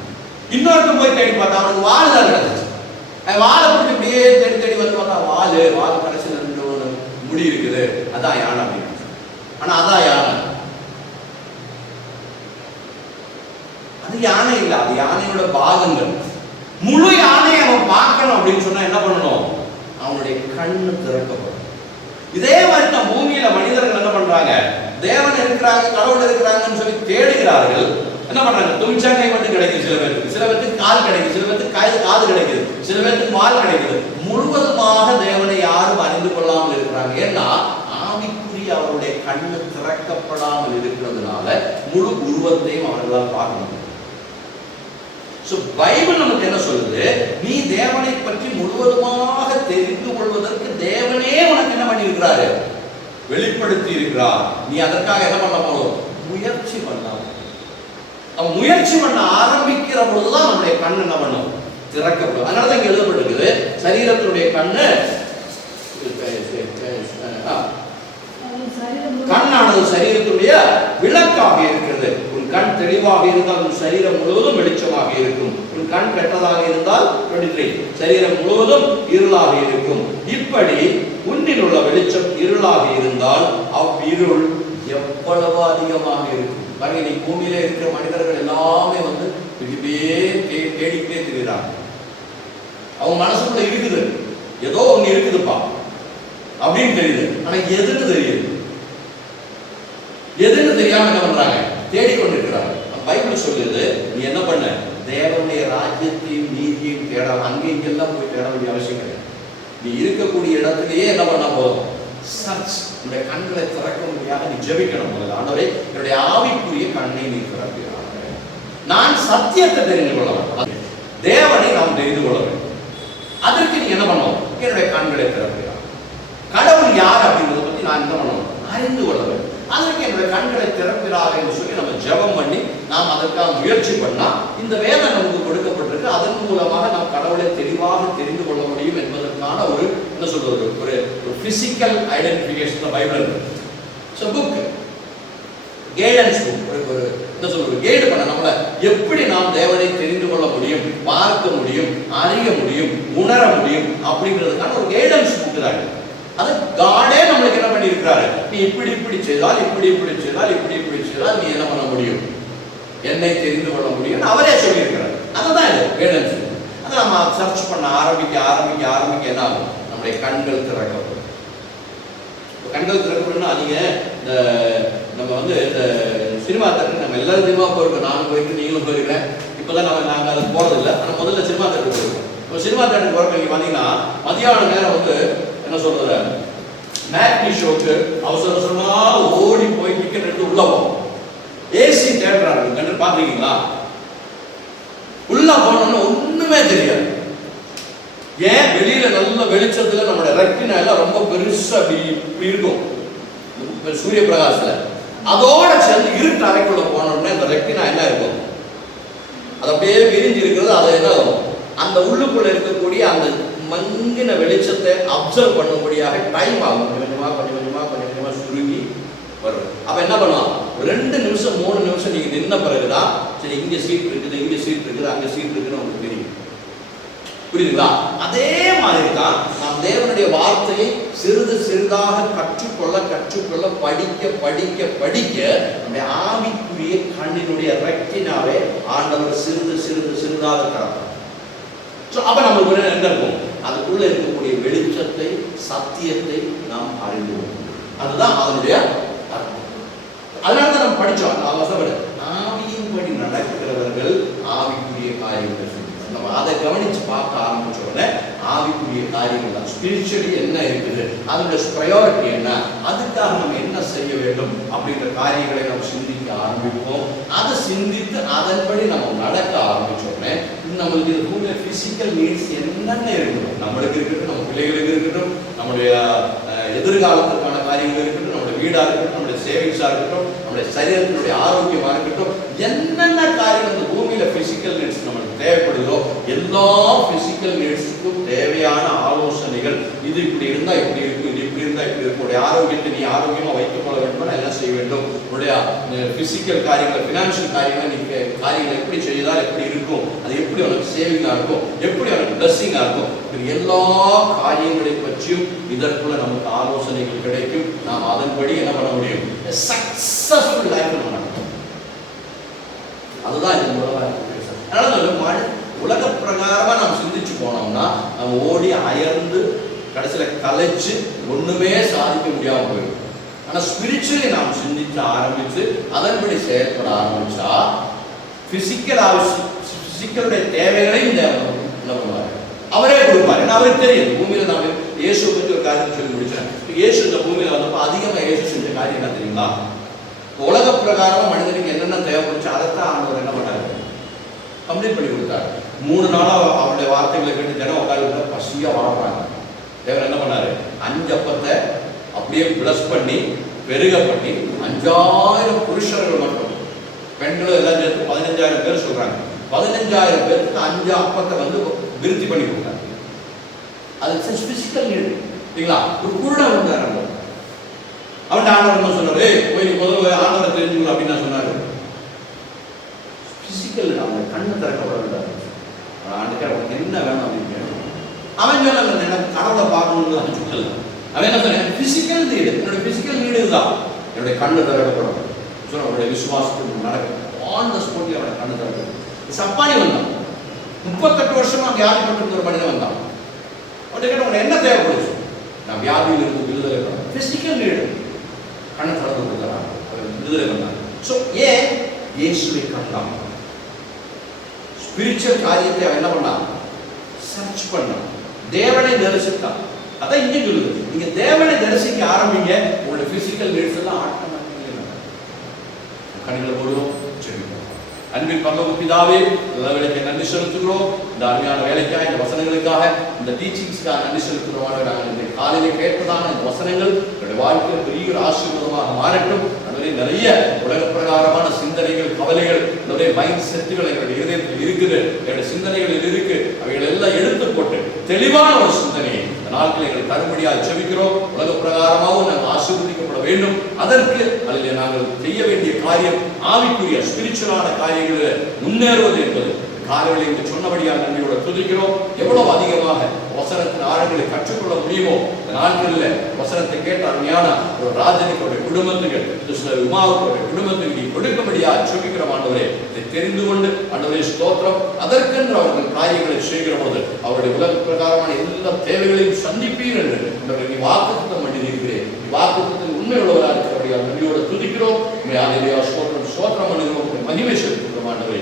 இன்னொருத்தன் போய் தேடி பார்த்தா அவனுக்கு வால் தான் கிடந்துச்சு. வாழை பிடிச்சி இப்படியே தேடி தேடி வந்து பார்த்தா வால் கடைசியில் ரெண்டு முடி இருக்குது, அதான் யானை அப்படின்னு. ஆனா அதான் யானை, அது யானை இல்லை, அது யானையோட பாகங்கள். முழு யானையை அவன் பார்க்கணும் அப்படின்னு சொன்னா என்ன பண்ணணும்? அவனுடைய கண்ணு திறக்கப்படும். இதே மாதிரி தான் பூமியில மனிதர்கள் என்ன பண்றாங்க? தேவன் இருக்கிறாங்க, கடவுள் இருக்கிறாங்கன்னு சொல்லி தேடுகிறார்கள். என்ன பண்றாங்க? துணிச்சா கை மட்டும் கிடைக்கும் சில பேருக்கு, சில பேருக்கு கால் கிடைக்கும், சில பேருக்கு காது கிடைக்குது, சில பேருக்கு வால் கிடைக்குது. முழுவதுமாக தேவனை யாரும் அறிந்து கொள்ளாமல் இருக்கிறாங்க. ஏன்னா ஆவிக்குரிய அவருடைய கண்ணு திறக்கப்படாமல் இருக்கிறதுனால முழு உருவத்தையும் அவர்களால் பார்க்க முடியும். பைபிள் நமக்கு என்ன சொல்லுது? நீ தேவனை பற்றி முழுவதுமாக தெரிந்து கொள்வதற்கு தேவனே உனக்கு என்ன பண்ணி இருக்கிறாரு? வெளிப்படுத்தி இருக்கிறார். நீ அதற்காக என்ன பண்ண போறோம்? முயற்சி பண்ணலாம். அவன் முயற்சி பண்ண ஆரம்பிக்கிற பொழுதுதான் நம்முடைய கண்ணு என்ன பண்ணும்? திறக்கப்படும். அதனாலதான் இங்க எழுதப்பட்டிருக்குது, சரீரத்தினுடைய கண்ணு கண்ணானது சரீரத்துடைய விளக்காக இருக்கிறது. உன் கண் தெளிவாக இருந்தால் உன் சரீரம் முழுவதும் வெளிச்சமாக இருக்கும். உன் கண் கெட்டதாக இருந்தால் சரீரம் முழுவதும் இருளாக இருக்கும். இப்படி உன்னில் உள்ள வெளிச்சம் இருளாக இருந்தால் அவ்விருள் எவ்வளவு அதிகமாக இருக்கும். பாருங்க, நீ பூமியில இருக்கிற மனிதர்கள் எல்லாமே வந்து தேடிக்கிட்டே திரிகிறாங்க. அவங்க மனசுக்குள்ள இருக்குது, ஏதோ ஒண்ணு இருக்குதுப்பா அப்படின்னு தெரியுது. ஆனா எதுன்னு தெரியுது, எதுன்னு தெரியாம என்ன பண்றாங்க? தேடிக்கொண்டிருக்கிறாங்க. பைபிள் சொல்லுது, நீ என்ன பண்ண? தேவனுடைய ராஜ்யத்தையும் நீதியையும் தேட, அங்கே இங்கெல்லாம் போய் தேட வேண்டிய அவசியம் கிடையாது. நீ இருக்கக்கூடிய இடத்திலேயே என்ன பண்ண போதும்? சர்ச். உன்னுடைய கண்களை திறக்க முடியாத நீ ஜெபிக்கணும். முதல்ல, ஆண்டவரே என்னுடைய ஆவிக்குரிய கண்ணை நீ திறக்கிறார். நான் சத்தியத்தை தெரிந்து கொள்ள வேண்டும், தேவனை நாம் தெரிந்து கொள்ள வேண்டும். அதற்கு நீ என்ன பண்ணணும்? என்னுடைய கண்களை திறக்கிறார். கடவுள் யார் அப்படின்றத பத்தி நான் என்ன பண்ணணும்? அறிந்து கொள்ள வேண்டும். அதற்கு என்னுடைய கண்களை திறக்கிறார் என்று சொல்லி நம்ம ஜெபம் பண்ணி நாம் அதற்காக முயற்சி பண்ணா இந்த வேதம் நமக்கு கொடுக்கப்பட்டிருக்கு. அதன் மூலமாக நாம் கடவுளை தெளிவாக தெரிந்து கொள்ள முடியும் என்பதற்கான ஒரு என்ன சொல்றது, ஒரு பிசிக்கல் ஐடென்டிஃபிகேஷன் பைபிள் இருக்கு. ஸோ புக் கைடன்ஸ் புக், ஒரு என்ன சொல்றது, கைடு பண்ண நம்மளை எப்படி நாம் தேவனை தெரிந்து கொள்ள முடியும், பார்க்க முடியும், அறிய முடியும், உணர முடியும் அப்படிங்கிறதுக்கான ஒரு கைடன்ஸ் புக் தான். அது காடே நம்மளுக்கு என்ன பண்ணி இருக்கிறாரு? நீ இப்படி இப்படி செய்தால், இப்படி இப்படி செய்தால், இப்படி இப்படி செய்தால் நீ என்ன பண்ண முடியும்? என்னை தெரிந்து கொள்ள முடியும் அவரே சொல்லி இருக்கிறார். அதுதான் இது கைடன்ஸ். அதை நம்ம சர்ச் பண்ண ஆரம்பிக்க என்ன ஆகும்? நம்முடைய கண்கள் திறக்கப்படும். கண்கள் திறக்கப்படும்னா நீங்க இந்த நம்ம வந்து இந்த சினிமா தேட்டருக்கு நம்ம எல்லாரும் சினிமா போயிருக்கோம். நானும் போயிட்டு, நீங்களும் போயிருக்கிறேன். இப்போதான் நாங்கள் அதுக்கு போறதில்லை. ஆனால் முதல்ல சினிமா தேட்டருக்கு போயிருக்கோம். இப்போ சினிமா தேட்டருக்கு போறப்ப நீங்க பார்த்தீங்கன்னா மதியான நேரம் வந்து என்ன சொல்றது, மேட்னி ஷோக்கு அவசரமா ஓடி போய் டிக்கெட் எடுத்து உள்ள போவோம். ஏசி தேட்டரா இருக்கு, பாத்துருக்கீங்களா? உள்ள போனோம்னா ஒண்ணுமே தெரியாது. ஏன்? வெளியில நல்ல வெளிச்சத்துல நம்மளோட ரெட்டினா எல்லாம் ரொம்ப பெருசா இப்படி இருக்கும் சூரிய பிரகாசத்துல. அதோட சேர்ந்து இருட்டு அறைக்குள்ள போனோம்னா இந்த ரெட்டினா என்ன இருக்கும்? அது அப்படியே விரிஞ்சு இருக்கிறது. அது என்ன ஆகும்? அந்த உள்ளுக்குள்ள இருக்கக்கூடிய அந்த மங்கின வெளிச்சத்தை அப்சர்வ் பண்ணும்படியாக டைம் ஆகும். கொஞ்சம் கொஞ்சமா சுருங்கி வரும். அப்ப என்ன பண்ணுவான்? 2 நிமிஷம் 3 நிமிஷம் நீங்க நின்ன பிறகுதான் சரி இங்க சீட் இருக்குது, இங்க சீட் இருக்குது, அங்க சீட் இருக்குன்னு உங்களுக்கு தெரியும். புரியுதுங்களா? அதே மாதிரி தான் நாம் தேவனுடைய வார்த்தையை சிறிது சிறிதாக கற்றுக்கொள்ள படிக்க நம்முடைய ஆவிக்குரிய கண்ணினுடைய ரெட்டினாவே ஆண்டவர் சிறிதாக தரார். அப்ப நமக்கு என்ன இருக்கும்? அதுக்குள்ள இருக்கக்கூடிய வெளிச்சத்தை, சத்தியத்தை நாம் அறிந்தோம். அதுதான் அதனுடைய அர்த்தம். அதனாலதான் நம்ம படிச்சோம். ஆவியின்படி நடக்கிறவர்கள் ஆவிக்குரிய காரியங்கள். நம்ம அதை கவனிச்சு பார்க்க ஆரம்பிச்ச உடனே ஆவிக்குரிய காரியங்கள் தான். ஸ்பிரிச்சுவலி என்ன இருக்குது, அதனுடைய ப்ரையாரிட்டி என்ன, அதுக்காக நம்ம என்ன செய்ய வேண்டும் அப்படின்ற காரியங்களை நம்ம சிந்திக்க ஆரம்பிப்போம். அதை சிந்தித்து அதன்படி நம்ம நடக்க ஆரம்பிச்ச உடனே நம்மளுக்கு இது பூமியில பிசிக்கல் நீட்ஸ் என்னென்ன இருக்கணும், நம்மளுக்கு இருக்கட்டும், நம்ம பிள்ளைகளுக்கு இருக்கட்டும், நம்முடைய எதிர்காலத்துக்கான காரியங்கள் இருக்கட்டும், நம்முடைய வீடா இருக்கட்டும், நம்முடைய சேவிங்ஸா இருக்கட்டும், நம்முடைய சரீரத்தினுடைய ஆரோக்கியமா இருக்கட்டும், என்னென்ன காரியம் இந்த பூமியில பிசிக்கல் நீட்ஸ் நம்மளுக்கு தேவைப்படுதோ எல்லா பிசிக்கல் நீட்ஸுக்கும் தேவையான ஆலோசனைகள், இது இப்படி இருந்தா இப்படி இருக்கும், இது இப்படி இருந்தா இப்படி இருக்கும், உடைய ஆரோக்கியத்தை நீ ஆரோக்கியமா வைத்துக் கொள்ள வேண்டும், எல்லாம் செய்ய வேண்டும், உடைய பிசிக்கல் காரியங்களை, பினான்சியல் காரியங்களை நீங்க காரியங்களை எப்படி செய்தால் எப்படி இருக்கும், அது எப்படி உனக்கு சேவிங்கா இருக்கும், எப்படி உனக்கு பிளஸ்ஸிங்கா இருக்கும், எல்லா காரியங்களை பற்றியும் இதற்குள்ள நமக்கு ஆலோசனைகள் கிடைக்கும். நாம் அதன்படி என்ன பண்ண முடியும், சக்சஸ்ஃபுல் லைஃப் நடக்கும். அதுதான் இந்த அதனால உலக பிரகாரமா நாம் சிந்திச்சு போனோம்னா நம்ம ஓடி அயர்ந்து கடைசியில கலைச்சு ஒண்ணுமே சாதிக்க முடியாம போயிடும். ஆனா ஸ்பிரிச்சுவலி நாம் சிந்திக்க ஆரம்பிச்சு அதன்படி செயல்பட ஆரம்பிச்சா பிசிக்கல் பிசிக்கலுடைய தேவைகளையும் என்ன பண்ணுவாரு, அவரே கொடுப்பாரு. ஏன்னா அவருக்கு தெரியும் பூமியில நான் இயேசு பற்றி ஒரு காரியத்தை சொல்லி முடிச்சேன். இயேசு இந்த பூமியில வந்தப்போ அதிகமா இயேசு செஞ்ச காரியம் என்ன தெரியுமா, உலக பிரகாரமா மனிதனுக்கு என்னென்ன தேவைப்படுச்சு அதைத்தான் ஆண்டவர் என்ன பண்ணாரு, கம்ப்ளீட் பண்ணி கொடுத்தாரு. 3 நாளா அவருடைய வார்த்தைகளை கேட்டு தினம் உட்காந்து பசியா வாழ்றாங்க. தேவர் என்ன பண்ணாரு, 5 அப்பத்தை அப்படியே பிளஸ் பண்ணி பெருக பண்ணி 5000 புருஷர்கள் மட்டும், பெண்களும் எல்லாம் சேர்த்து 15000 பேர் சொல்றாங்க. 15000 பேருக்கு 5 அப்பத்தை வந்து விருத்தி பண்ணி கொடுத்தாங்க. அது பிசிக்கல் நீடு இல்லைங்களா. ஒரு குருடா இருந்தாரு, அவன் ஆண்டவர் என்ன சொன்னாரு, போய் நீ முதல்ல ஆண்டவரை தெரிஞ்சுக்கணும் அப்படின்னு சொன்னாரு. பிசிக்கல் அவங்க கண்ணு திறக்கப்படாது. ஆண்டுக்கார என்ன வேணும் அப்படின்னு அவன் சொன்ன எனக்கு கடவுளை பார்க்கணும்னு சொல்லல. அவன் என்ன சொன்ன, பிசிக்கல் நீடு, என்னுடைய பிசிக்கல் நீடு தான் என்னுடைய கண்ணு திறக்கப்படும். அவருடைய விசுவாசத்துக்கு நடக்கும். ஆன் த ஸ்பாட்ல அவருடைய கண்ணு திறக்கப்படும். சப்பானி வந்தான், 38 வருஷமா வியாதிப்பட்டு ஒரு மனிதன் வந்தான். அவன் கேட்ட உனக்கு என்ன தேவைப்படுச்சு, நான் வியாதியில் இருந்து விடுதலை பண்ண பிசிக்கல் நீடு, கண்ணை திறந்து கொடுக்குறான், விடுதலை பண்ணான். ஸோ ஏன் இயேசுவை கண்டான், ஸ்பிரிச்சுவல் காரியத்தை அவன் என்ன பண்ணான், சர்ச் பண்ணான், தேவனை தரிசித்தான். அதான் இங்கே சொல்லுது, நீங்க தேவனை தரிசிக்க ஆரம்பிங்க, உங்களுடைய பிசிக்கல் நீட்ஸ் எல்லாம் ஆட்டோமேட்டிக்கலி கண்களை போடுவோம். அன்பின் பரலோக பிதாவே, வேலைக்கு நன்றி செலுத்துகிறோம். இந்த அருமையான வேலைக்காக, இந்த வசனங்களுக்காக, இந்த டீச்சிங்ஸ்க்காக நன்றி செலுத்துகிறோம். நாங்கள் இந்த காலையில் கேட்பதான இந்த வசனங்கள் என்னுடைய வாழ்க்கையில் பெரிய ஆசீர்வாதமாக மாறட்டும். நிறைய உலக பிரகாரமான சிந்தனைகள், கவலைகள், என்னுடைய மைண்ட் செட்டுகள் எங்களுடைய இதயத்தில் இருக்குது, என்னுடைய சிந்தனைகளில் இருக்கு. அவைகள் எல்லாம் எடுத்து போட்டு தெளிவான ஒரு சிந்தனையை இந்த நாட்கள் எங்களுக்கு தரும்படியாக ஜெபிக்கிறோம். உலக பிரகாரமாகவும் நாங்கள் ஆசீர்வதிக்கப்பட வேண்டும். அதற்கு அதில் நாங்கள் செய்ய வேண்டிய காரியம் ஆவிக்குரிய ஸ்பிரிச்சுவலான காரியங்களில் முன்னேறுவது என்பது காலையில் இங்கு சொன்னபடியாக நன்றியோட துதிக்கிறோம். எவ்வளவு அதிகமாக வசனத்தின் ஆழங்களை கற்றுக்கொள்ள முடியுமோ இந்த நாட்களில் வசனத்தை கேட்ட அருமையான ஒரு ராஜனுடைய குடும்பத்துக்கு, உமாவுடைய குடும்பத்துக்கு கொடுக்கும்படியாக ஜெபிக்கிறோம். ஆண்டவரே, இதை தெரிந்து கொண்டு ஆண்டவரே ஸ்தோத்திரம். அதற்கென்று அவர்கள் காரியங்களை செய்கிற போது அவருடைய உலக பிரகாரமான எல்லா தேவைகளையும் சந்திப்பீர் என்று நீ வாக்குத்தத்தம் பண்ணி இருக்கிறேன். வாக்குத்தத்தில் உண்மை உள்ளவராக இருக்கிறபடியாக நன்றியோட துதிக்கிறோம். ஸ்தோத்திரம் ஸ்தோத்திரம் பண்ணுகிறோம், மகிமை செலுத்துகிறோம். ஆண்டவரே,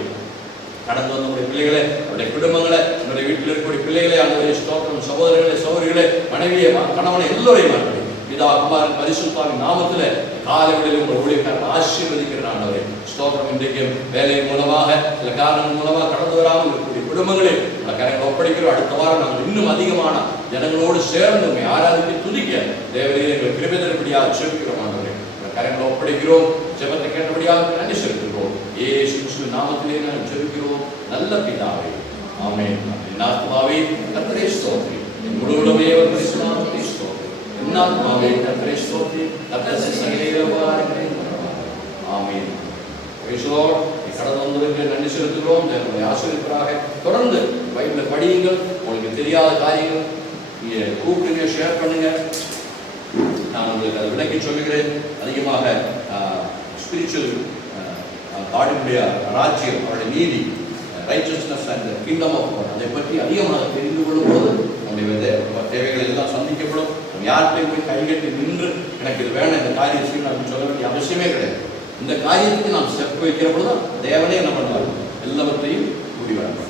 கடந்து வந்த நம்முடைய பிள்ளைகளை, அவருடைய குடும்பங்களை, நம்முடைய வீட்டில் இருக்கக்கூடிய பிள்ளைகளை, அந்த ஸ்தோத்திரம், சகோதரர்களை, சகோதரிகளை, மனைவியை, கணவனை எல்லோரையும் ஆண்டவரே பிதா குமாரன் பரிசுத்தாவின் நாமத்தில் காலைகளில் உங்கள் ஊழியக்காரர் ஆசீர்வதிக்கிறேன். ஆண்டவரே ஸ்தோத்திரம். இன்றைக்கு வேலையின் மூலமாக சில காரணங்கள் மூலமாக கடந்து வராமல் இருக்கக்கூடிய குடும்பங்களை உங்களை கரைகளை ஒப்படைக்கிறோம். அடுத்த வாரம் நாங்கள் இன்னும் அதிகமான ஜனங்களோடு சேர்ந்து உண்மை ஆராதித்து துதிக்க தேவரையை எங்கள் கிருபை தரும்படியாக ஜெபிக்கிறோம். ஆண்டவரே, உங்களை கரைகளை ஒப்படைக்கிறோம். ஜெபத்தை கேட்டபடியாக நன்றி செலுத்துகிறோம். இயேசு கிறிஸ்துவின் நாமத்திலே நாங்கள் ஜெபிக்கிறோம் நல்ல பிதாவே, ஆமென். என் ஆத்துமாவே கர்த்தரை ஸ்தோத்திரி, என் முழுவதுமே அவர் பரிசுத்த நாமத்தை ஸ்தோத்திரி. என் ஆத்துமாவே கர்த்தரை ஸ்தோத்திரி, கர்த்தர் சகல உபகாரங்களையும் பண்ணுவார். ஆமென். Praise the lord. கடந்து வந்ததற்கு நன்றி செலுத்துகிறோம். தேவனை ஆசீர்வதிப்பாராக. தொடர்ந்து பைபிளை படியுங்கள். உங்களுக்கு தெரியாத காரியங்கள் நீங்க கூப்பிடுங்க, ஷேர் பண்ணுங்க. நான் உங்களுக்கு அதை விளக்கி சொல்லுகிறேன். அதிகமாக ஸ்பிரிச்சுவல் காடுடைய ராஜ்யம், அவருடைய நீதி, righteousness and kingdom of God, அதை பற்றி அதிகமாக தெரிந்து கொள்ளும் போது நம்முடைய தேவைகள் எல்லாம் சந்திக்கப்படும். யார்கிட்டையும் போய் கைகட்டி நின்று எனக்கு இது வேணும், இந்த காரியம் செய்யணும் அப்படின்னு சொல்ல வேண்டிய அவசியமே கிடையாது. இந்த காரியத்துக்கு நாம் ஸ்டெப் வைக்கிற பொழுது தேவனே என்ன பண்ணுவார், எல்லாவற்றையும் முடிவடைப்பார்.